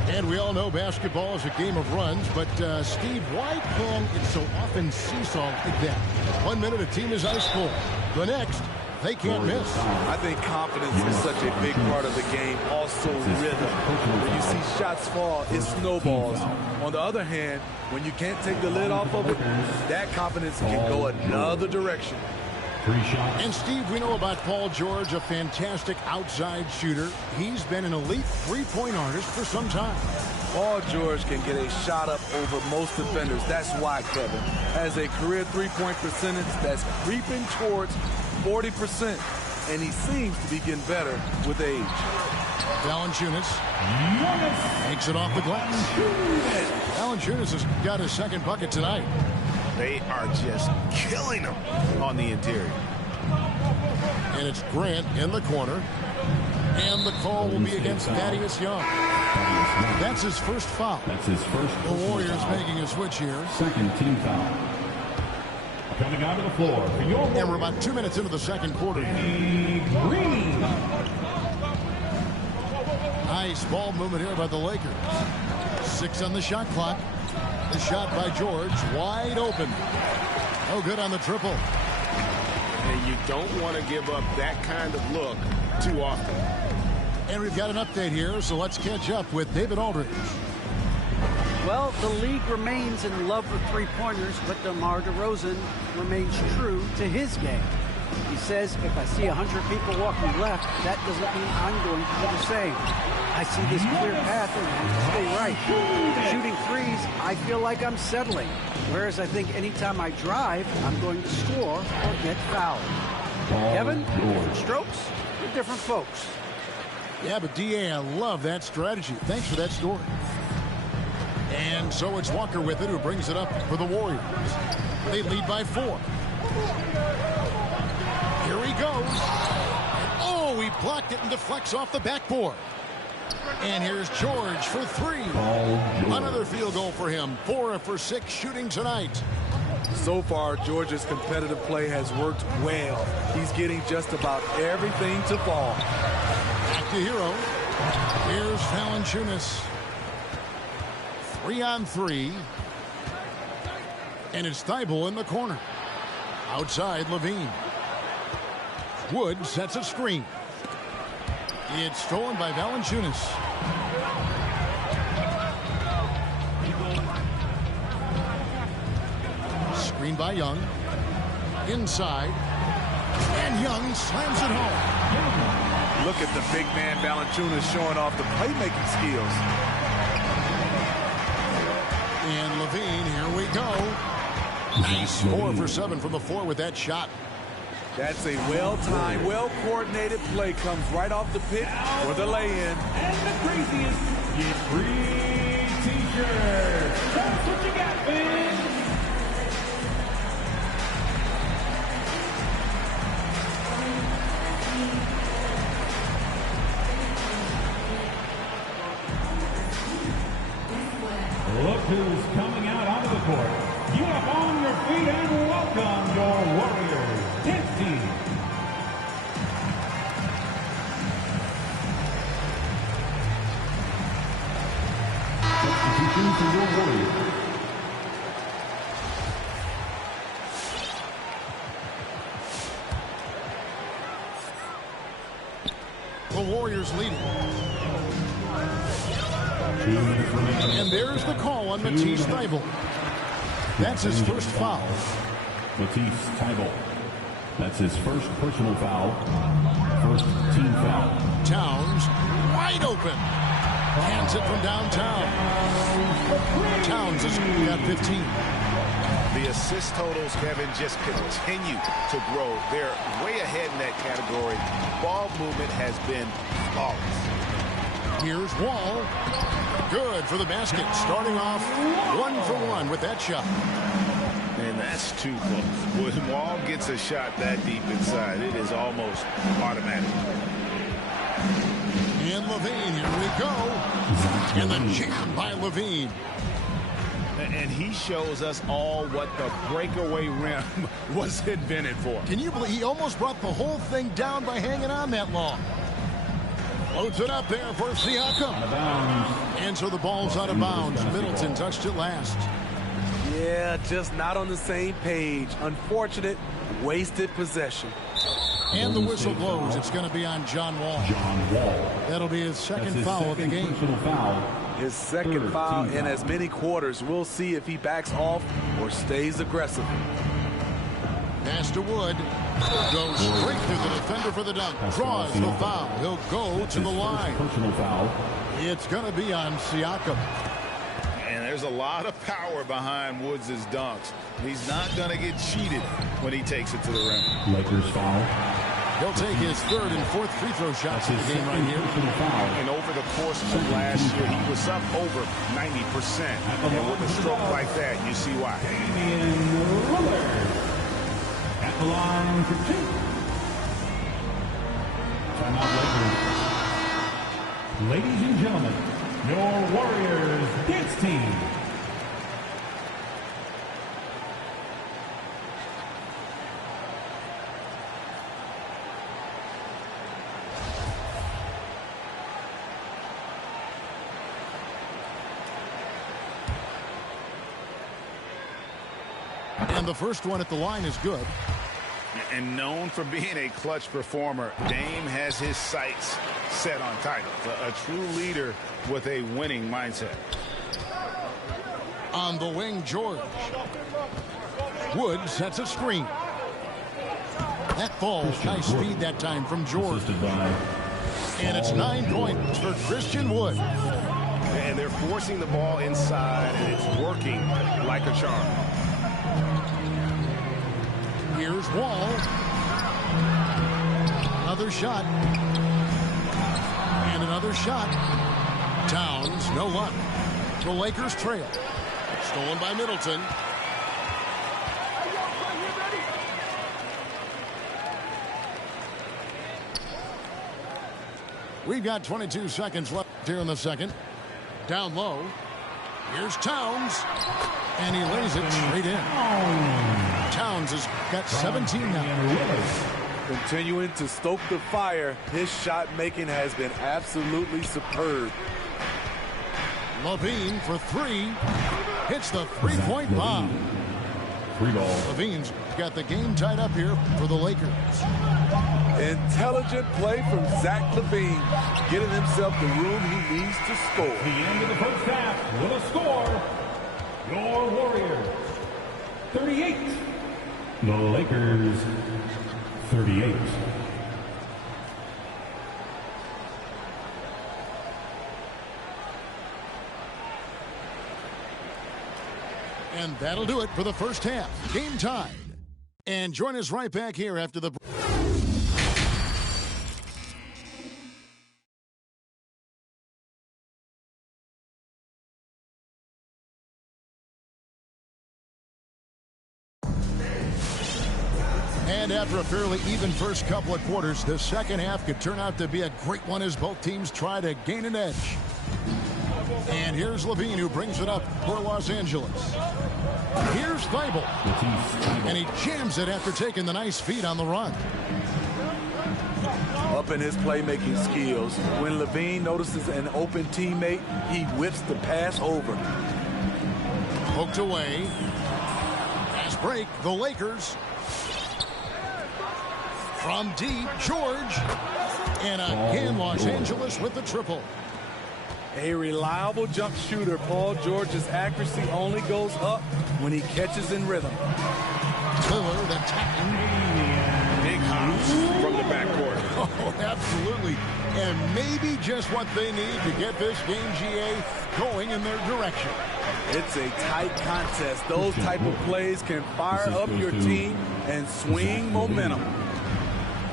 And we all know basketball is a game of runs, but Steve, why can it so often seesaw like that? 1 minute a team is ice cold. The next, they can't miss. I think confidence is such a big part of the game. Also rhythm. When you see shots fall, it snowballs. On the other hand, when you can't take the lid off of it, that confidence can go another direction. And Steve, we know about Paul George, a fantastic outside shooter. He's been an elite three-point artist for some time. Paul George can get a shot up over most defenders. That's why Kevin has a career three-point percentage that's creeping towards 40%, and he seems to be getting better with age. Valanciunas makes it off the glass. Valanciunas has got his second bucket tonight. They are just killing them on the interior. And it's Grant in the corner. And the call will be against Thaddeus Young. That's his first foul. That's his first. The Warriors making a switch here. Second team foul. Coming out of the floor for your Warriors. And we're about 2 minutes into the second quarter. Green. Nice ball movement here by the Lakers. 6 on the shot clock. The shot by George, wide open. No good on the triple. And you don't want to give up that kind of look too often. And we've got an update here, so let's catch up with David Aldridge. Well, the league remains in love with three-pointers, but DeMar DeRozan remains true to his game. He says, if I see 100 people walking left, that doesn't mean I'm going to do the same. I see this clear path and I stay right. Shooting threes, I feel like I'm settling. Whereas I think anytime I drive, I'm going to score or get fouled. Kevin, different strokes for different folks. Yeah, but D.A., I love that strategy. Thanks for that story. And so it's Walker with it who brings it up for the Warriors. They lead by 4. Here Here he goes. Oh, he blocked it and deflects off the backboard. And here's George for three. Another field goal for him. 4 for 6 shooting tonight. So far, George's competitive play has worked well. He's getting just about everything to fall. Back to Hero. Here's Valanciunas. 3-on-3. And it's Thybulle in the corner. Outside, Levine. Wood sets a screen. It's stolen by Valanciunas. Screen by Young. Inside. And Young slams it home. Look at the big man Valanciunas showing off the playmaking skills. And Levine, here we go. Nice. 4 for 7 from the floor with that shot. That's a well-timed, well-coordinated play. Comes right off the pick for the lay-in. And the craziest, get free t-shirts. That's what you got, man. Look who's coming out onto the court. Get up on your feet and welcome your Warriors dance team. Substitution for your Warriors. The Warriors leading. And there's the call on Matisse Thybulle. That's his first foul. Matisse Thybulle. That's his first personal foul. First team foul. Towns wide open. Hands it from downtown. Towns has got 15. The assist totals, Kevin, just continue to grow. They're way ahead in that category. Ball movement has been flawless. Here's Wall. Good for the basket. Starting off 1 for 1 with that shot. And that's too close. When Wall gets a shot that deep inside, it is almost automatic. And Levine, here we go. And the jam by Levine. And he shows us all what the breakaway rim was invented for. Can you believe he almost brought the whole thing down by hanging on that long? Loads it up there for Siakam. And so the ball's out of bounds. Middleton touched it last. Yeah, just not on the same page. Unfortunate, wasted possession. And the whistle blows. It's going to be on John Wall. That'll be his second foul of the game. His second foul in as many quarters. We'll see if he backs off or stays aggressive. Pass to Wood. Goes straight through the defender for the dunk. Draws the foul. He'll go to the line. Personal foul. It's going to be on Siakam. And there's a lot of power behind Woods' dunks. He's not going to get cheated when he takes it to the rim. Lakers foul. He'll take his third and fourth free throw shots in the game right here. And over the course of last year, he was up over 90%. And with a stroke like that, you see why. Damian Lillard at the line for 2. Timeout Lakers. Ladies and gentlemen, your Warriors dance team. And the first one at the line is good. And known for being a clutch performer, Dame has his sights set on titles. A true leader with a winning mindset. On the wing, George. Wood sets a screen. That falls high speed that time from George. And it's 9 points for Christian Wood. And they're forcing the ball inside, and it's working like a charm. Here's Wall. Another shot. And another shot. Towns, no luck. The Lakers trail. Stolen by Middleton. We've got 22 seconds left here in the second. Down low. Here's Towns. And he lays it straight in. Towns has got 17 now. Continuing to stoke the fire, his shot making has been absolutely superb. LaVine for three. Hits the three-point bomb. Free ball. LaVine's got the game tied up here for the Lakers. Intelligent play from Zach LaVine, getting himself the room he needs to score. The end of the first half with a score. Your Warriors 38. The Lakers 38. And that'll do it for the first half. Game tied. And join us right back here after the break. And after a fairly even first couple of quarters, the second half could turn out to be a great one as both teams try to gain an edge. And here's LaVine who brings it up for Los Angeles. Here's Thybulle. And he jams it after taking the nice feed on the run. Up in his playmaking skills, when LaVine notices an open teammate, he whips the pass over. Poked away. Fast break, the Lakers. From deep, George. And again, Los Angeles with the triple. A reliable jump shooter, Paul George's accuracy only goes up when he catches in rhythm. Lillard attacking. Big hops from the backcourt. Oh, absolutely. And maybe just what they need to get this game, GA, going in their direction. It's a tight contest. Those type of plays can fire up your team and swing momentum.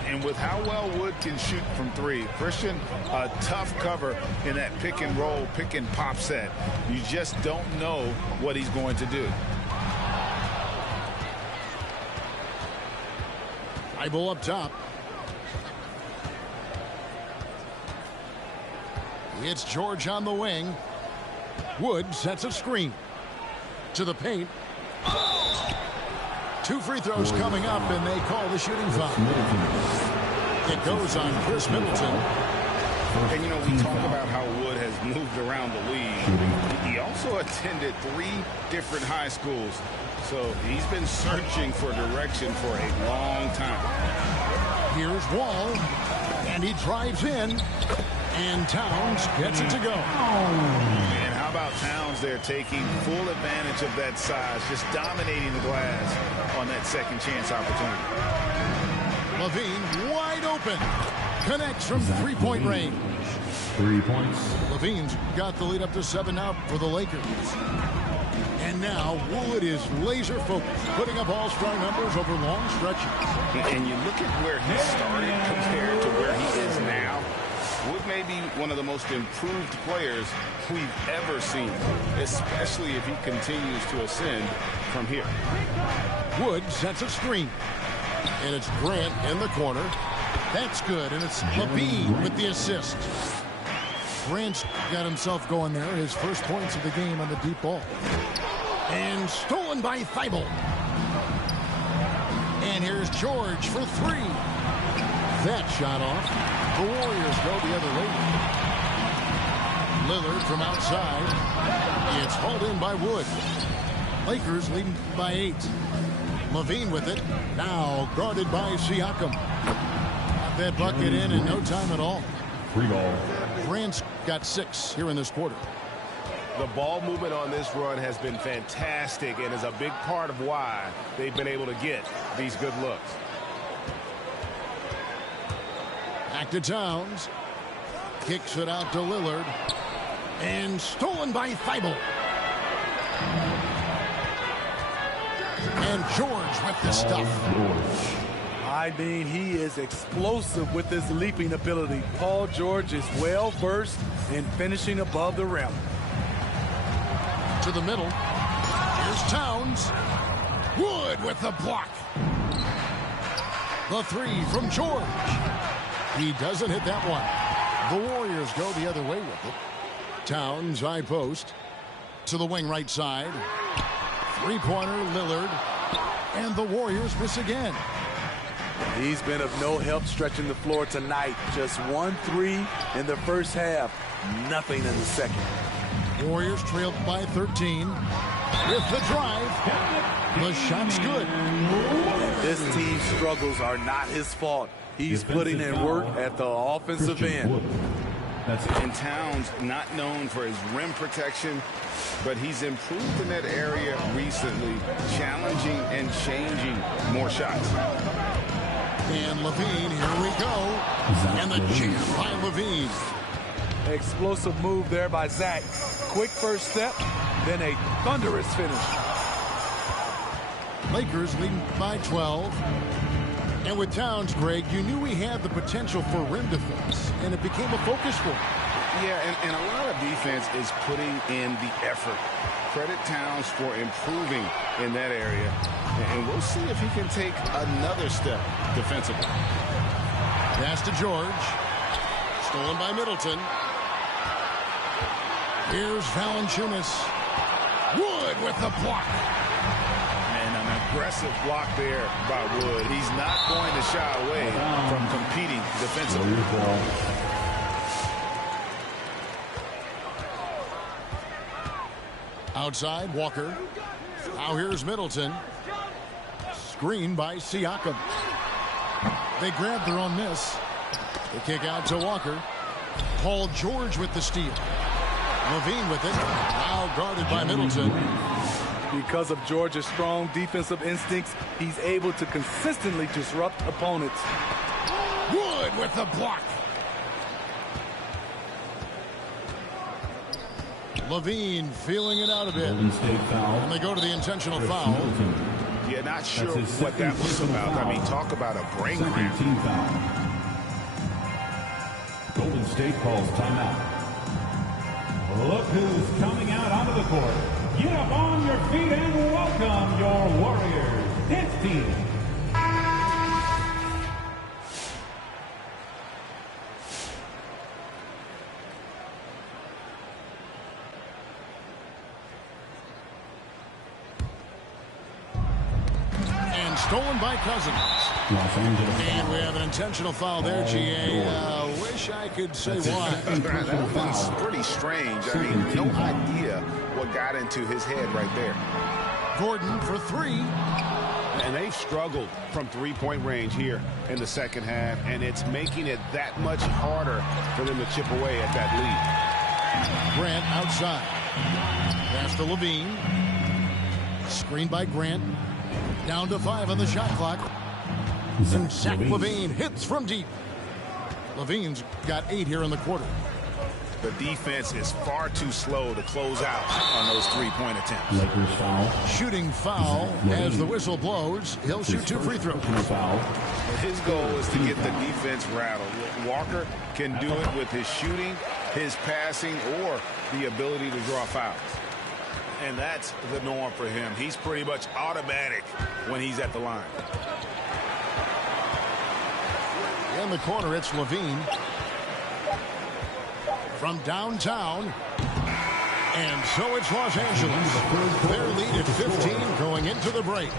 And with how well Wood can shoot from three, Christian, a tough cover in that pick and roll, pick and pop set. You just don't know what he's going to do. Thybulle up top. It's George on the wing. Wood sets a screen. To the paint. 2 free throws coming up, and they call the shooting foul. It goes on Chris Middleton. And, you know, we talk about how Wood has moved around the league. He also attended 3 different high schools, so he's been searching for direction for a long time. Here's Wall, and he drives in, and Towns gets it to go. And how about Towns there taking full advantage of that size, just dominating the glass on that second chance opportunity. LaVine wide open. Connects from three-point range. 3 points. LaVine's got the lead up to 7 now for the Lakers. And now Wood is laser focused, putting up all-star numbers over long stretches. And you look at where he started compared to where he is now. Wood may be one of the most improved players we've ever seen, especially if he continues to ascend from here. Wood sets a screen. And it's Grant in the corner. That's good, and it's LaVine with the assist. Grant's got himself going there, his first points of the game on the deep ball. And stolen by Thybulle. And here's George for 3. That shot off. The Warriors go the other way. Lillard from outside. It's hauled in by Wood. Lakers leading by 8. LaVine with it. Now guarded by Siakam. Got that bucket in no time at all. Free ball. Grant's got 6 here in this quarter. The ball movement on this run has been fantastic and is a big part of why they've been able to get these good looks. Back to Towns. Kicks it out to Lillard. And stolen by Thybulle. And George with the stuff. I mean, he is explosive with his leaping ability. Paul George is well versed in finishing above the rim. To the middle. Here's Towns. Wood with the block. The 3 from George. He doesn't hit that one. The Warriors go the other way with it. Towns, high post. To the wing right side. Three-pointer, Lillard. And the Warriors miss again. He's been of no help stretching the floor tonight. Just 1-3 in the first half. Nothing in the second. Warriors trailed by 13. With the drive. The shot's good. This team's struggles are not his fault. He's putting in work at the offensive end. And Towns, not known for his rim protection, but he's improved in that area recently, challenging and changing more shots. And LaVine, here we go. And the jam by LaVine. Explosive move there by Zach. Quick first step, then a thunderous finish. Lakers leading by 12. And with Towns, Greg, you knew he had the potential for rim defense, and it became a focus for him. Yeah, and a lot of defense is putting in the effort. Credit Towns for improving in that area. And we'll see if he can take another step defensively. Pass to George. Stolen by Middleton. Here's Valanciunas. Wood with the block. And an aggressive block there by Wood. He's not going to shy away from competing defensively. Outside, Walker. Now here's Middleton. Screen by Siakam. They grab their own miss. The kick out to Walker. Paul George with the steal. LaVine with it. Now guarded by Middleton. Because of George's strong defensive instincts, he's able to consistently disrupt opponents. Wood with the block. LaVine feeling it out a bit. And they go to the intentional foul. Yeah, not sure what that was about. I mean, talk about a brain cramp. Golden State calls timeout. Look who's coming out onto the court. Get up on your feet and welcome your Warriors. Dance team. Stolen by Cousins. And we have an intentional foul there, G.A. Wish I could say why. That was pretty strange. I mean, no idea what got into his head right there. Gordon for three. And they've struggled from three-point range here in the second half, and it's making it that much harder for them to chip away at that lead. Grant outside. Pass to LaVine. Screen by Grant. Down to 5 on the shot clock. And Zach LaVine hits from deep. LaVine's got 8 here in the quarter. The defense is far too slow to close out on those three-point attempts. Lakers foul. Shooting foul as the whistle blows. He'll shoot 2 free throws. His goal is to get the defense rattled. Walker can do it with his shooting, his passing, or the ability to draw fouls. And that's the norm for him. He's pretty much automatic when he's at the line. In the corner, it's LaVine. From downtown. And so it's Los Angeles. Their lead at 15 going into the break.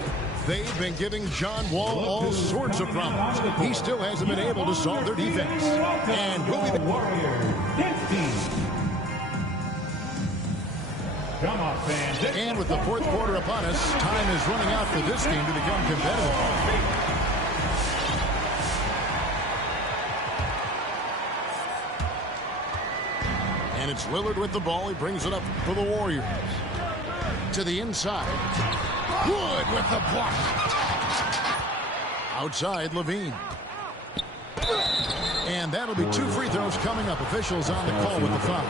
They've been giving John Wall all sorts of problems. He still hasn't been able to solve their defense. And we'll be the Warriors. Dance team. Come on, fans. And with the fourth quarter upon us, time is running out for this game to become competitive. And it's Lillard with the ball. He brings it up for the Warriors. To the inside. Wood with the block. Outside, LaVine. And that'll be 2 free throws coming up. Officials on the call with the foul.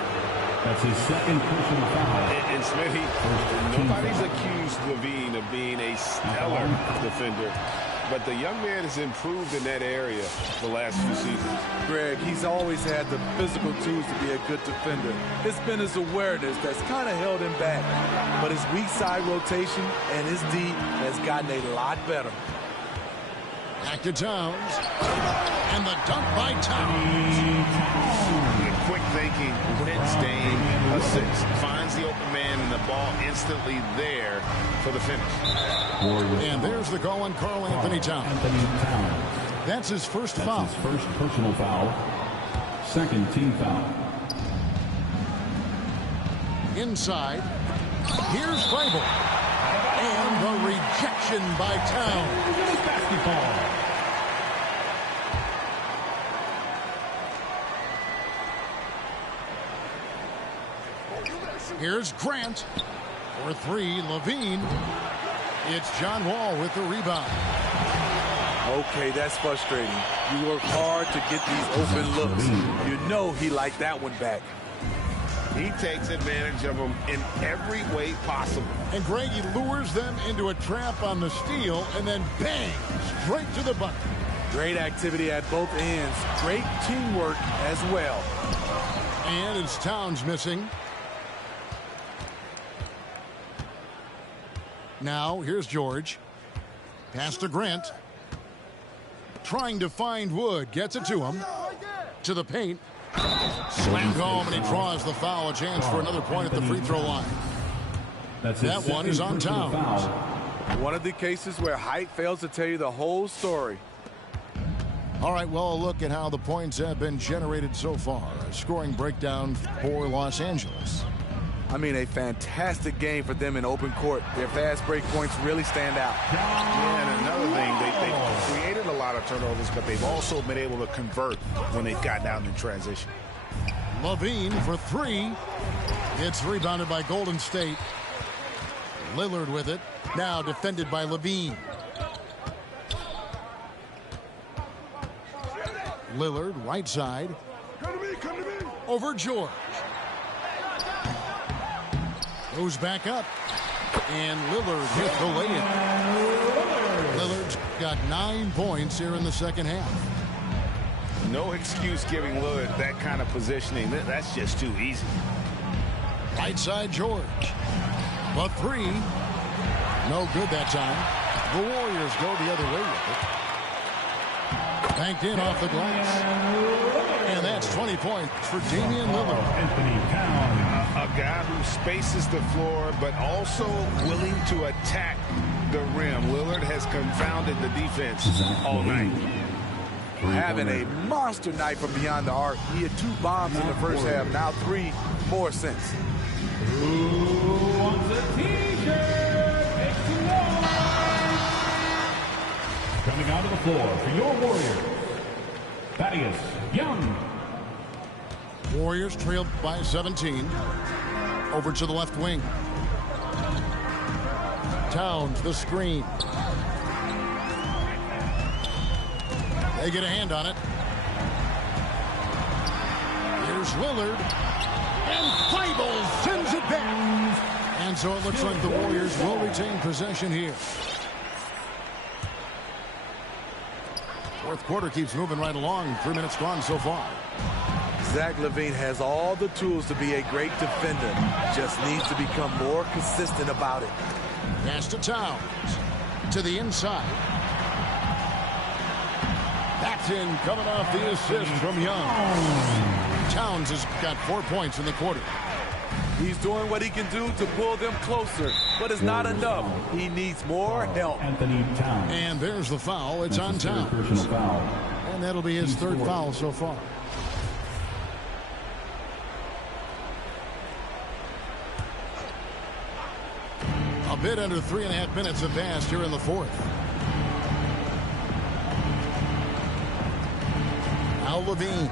That's his second personal foul. And Smithy, nobody's accused LaVine of being a stellar defender, but the young man has improved in that area the last few seasons. Greg, he's always had the physical tools to be a good defender. It's been his awareness that's kind of held him back. But his weak side rotation and his D has gotten a lot better. Back to Towns. And the dunk by Towns. Quick thinking, wins Dame assist. Finds the open man and the ball instantly there for the finish. And there's the call on Karl Anthony Towns. That's his first foul. His first personal foul. Second team foul. Inside. Here's Bible. And the rejection by Towns. Basketball. Here's Grant. For three, Levine. It's John Wall with the rebound. Okay, that's frustrating. You work hard to get these open looks. You know he liked that one back. He takes advantage of them in every way possible. And Greg, he lures them into a trap on the steal, and then bang, straight to the bucket. Great activity at both ends. Great teamwork as well. And it's Towns missing. Now, here's George. Pass to Grant. Trying to find Wood. Gets it to him. To the paint. Slammed home, and he draws the foul. A chance for another point at the free throw line. That one is on Towns. One of the cases where height fails to tell you the whole story. All right, well, a look at how the points have been generated so far. A scoring breakdown for Los Angeles. I mean, a fantastic game for them in open court. Their fast break points really stand out. Yeah, and another thing, they've created a lot of turnovers, but they've also been able to convert when they've gotten out in transition. Levine for three. It's rebounded by Golden State. Lillard with it. Now defended by Levine. Lillard, right side. Over George. Goes back up. And Lillard with the lay-in. Lillard's got 9 points here in the second half. No excuse giving Lillard that kind of positioning. That's just too easy. Right side George. But three. No good that time. The Warriors go the other way with it. Banked in off the glass. And that's 20 points for Damian Lillard. A guy who spaces the floor, but also willing to attack the rim. Lillard has confounded the defense all night. Having a monster night from beyond the arc. He had 2 bombs in the first half. Now 3 more since. Who wants a T-shirt? It's coming out of the floor for your Warriors, Thaddeus Young. Warriors trailed by 17. Over to the left wing. Towns, the screen. They get a hand on it. Here's Lillard. And Thibault sends it back. And so it looks like the Warriors will retain possession here. Fourth quarter keeps moving right along. 3 minutes gone so far. Zach LaVine has all the tools to be a great defender. Just needs to become more consistent about it. Pass to Towns. To the inside. That's in, coming off the assist from Young. Towns has got 4 points in the quarter. He's doing what he can do to pull them closer, but it's not enough. He needs more help. Anthony Towns. And there's the foul. It's on Towns. Personal foul. And that'll be his third foul so far. A bit under 3.5 minutes have passed here in the fourth. Now Levine.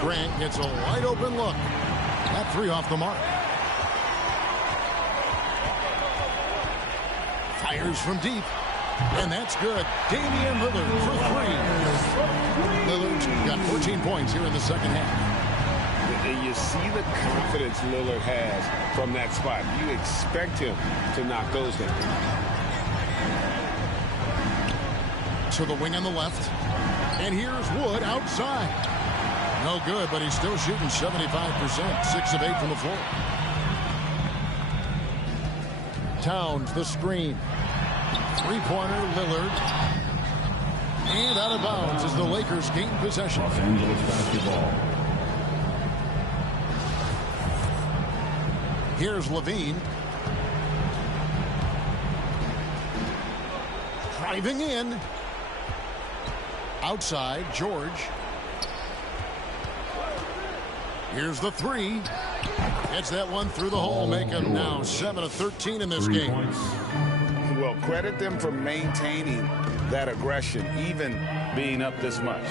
Grant gets a wide open look. That 3 off the mark. Fires from deep. And that's good. Damian Lillard for 3. Lillard's got 14 points here in the second half. And you see the confidence Lillard has from that spot. You expect him to knock those down. To the wing on the left. And here's Wood outside. No good, but he's still shooting 75%. 6 of 8 from the floor. Towns, the screen. 3-pointer, Lillard. And out of bounds as the Lakers gain possession. Los Angeles basketball. Here's Levine. Driving in. Outside, George. Here's the three. Gets that one through the hole, make him now 7 of 13 in this game. Well, credit them for maintaining that aggression, even being up this much.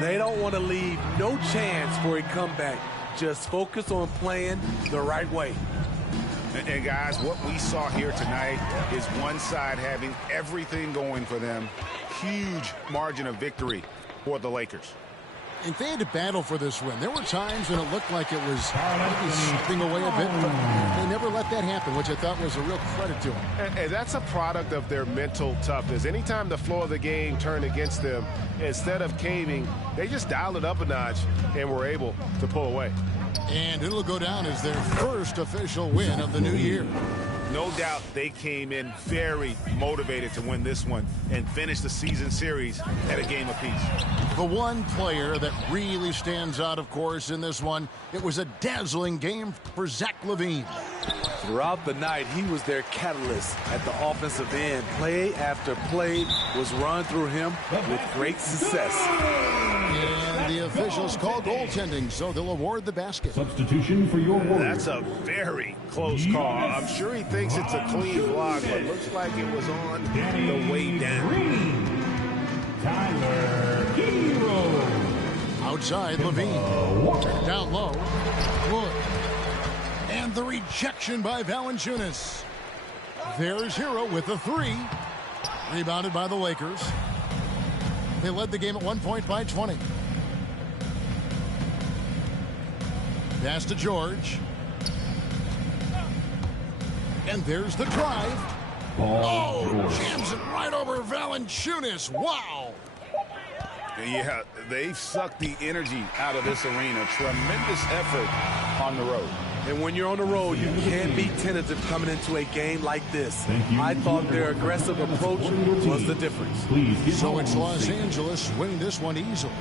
They don't want to leave no chance for a comeback. Just focus on playing the right way. And guys, what we saw here tonight is one side having everything going for them. Huge margin of victory for the Lakers. And they had to battle for this win. There were times when it looked like it was maybe slipping away a bit, but they never let that happen, which I thought was a real credit to them. And that's a product of their mental toughness. Anytime the flow of the game turned against them, instead of caving, they just dialed it up a notch and were able to pull away. And it'll go down as their first official win of the new year. No doubt they came in very motivated to win this one and finish the season series at a game apiece. The one player that really stands out, of course, in this one, it was a dazzling game for Zach LaVine. Throughout the night, he was their catalyst at the offensive end. Play after play was run through him with great success. And the officials call goaltending, so they'll award the basket. Substitution for your Warriors. That's a very close call. I'm sure he thinks it's a clean block, but looks like it was on the way down. Green. Tyler Hero. Outside, Levine. Check down low. Wood. And the rejection by Valanciunas. There's Hero with the three. Rebounded by the Lakers. They led the game at 1 point by 20. Pass to George. And there's the drive. Jams it right over Valanciunas. Wow. Yeah, they've sucked the energy out of this arena. Tremendous effort on the road. And when you're on the road, you can't be tentative coming into a game like this. I thought their aggressive approach was the difference. So it's Los Angeles winning this one easily.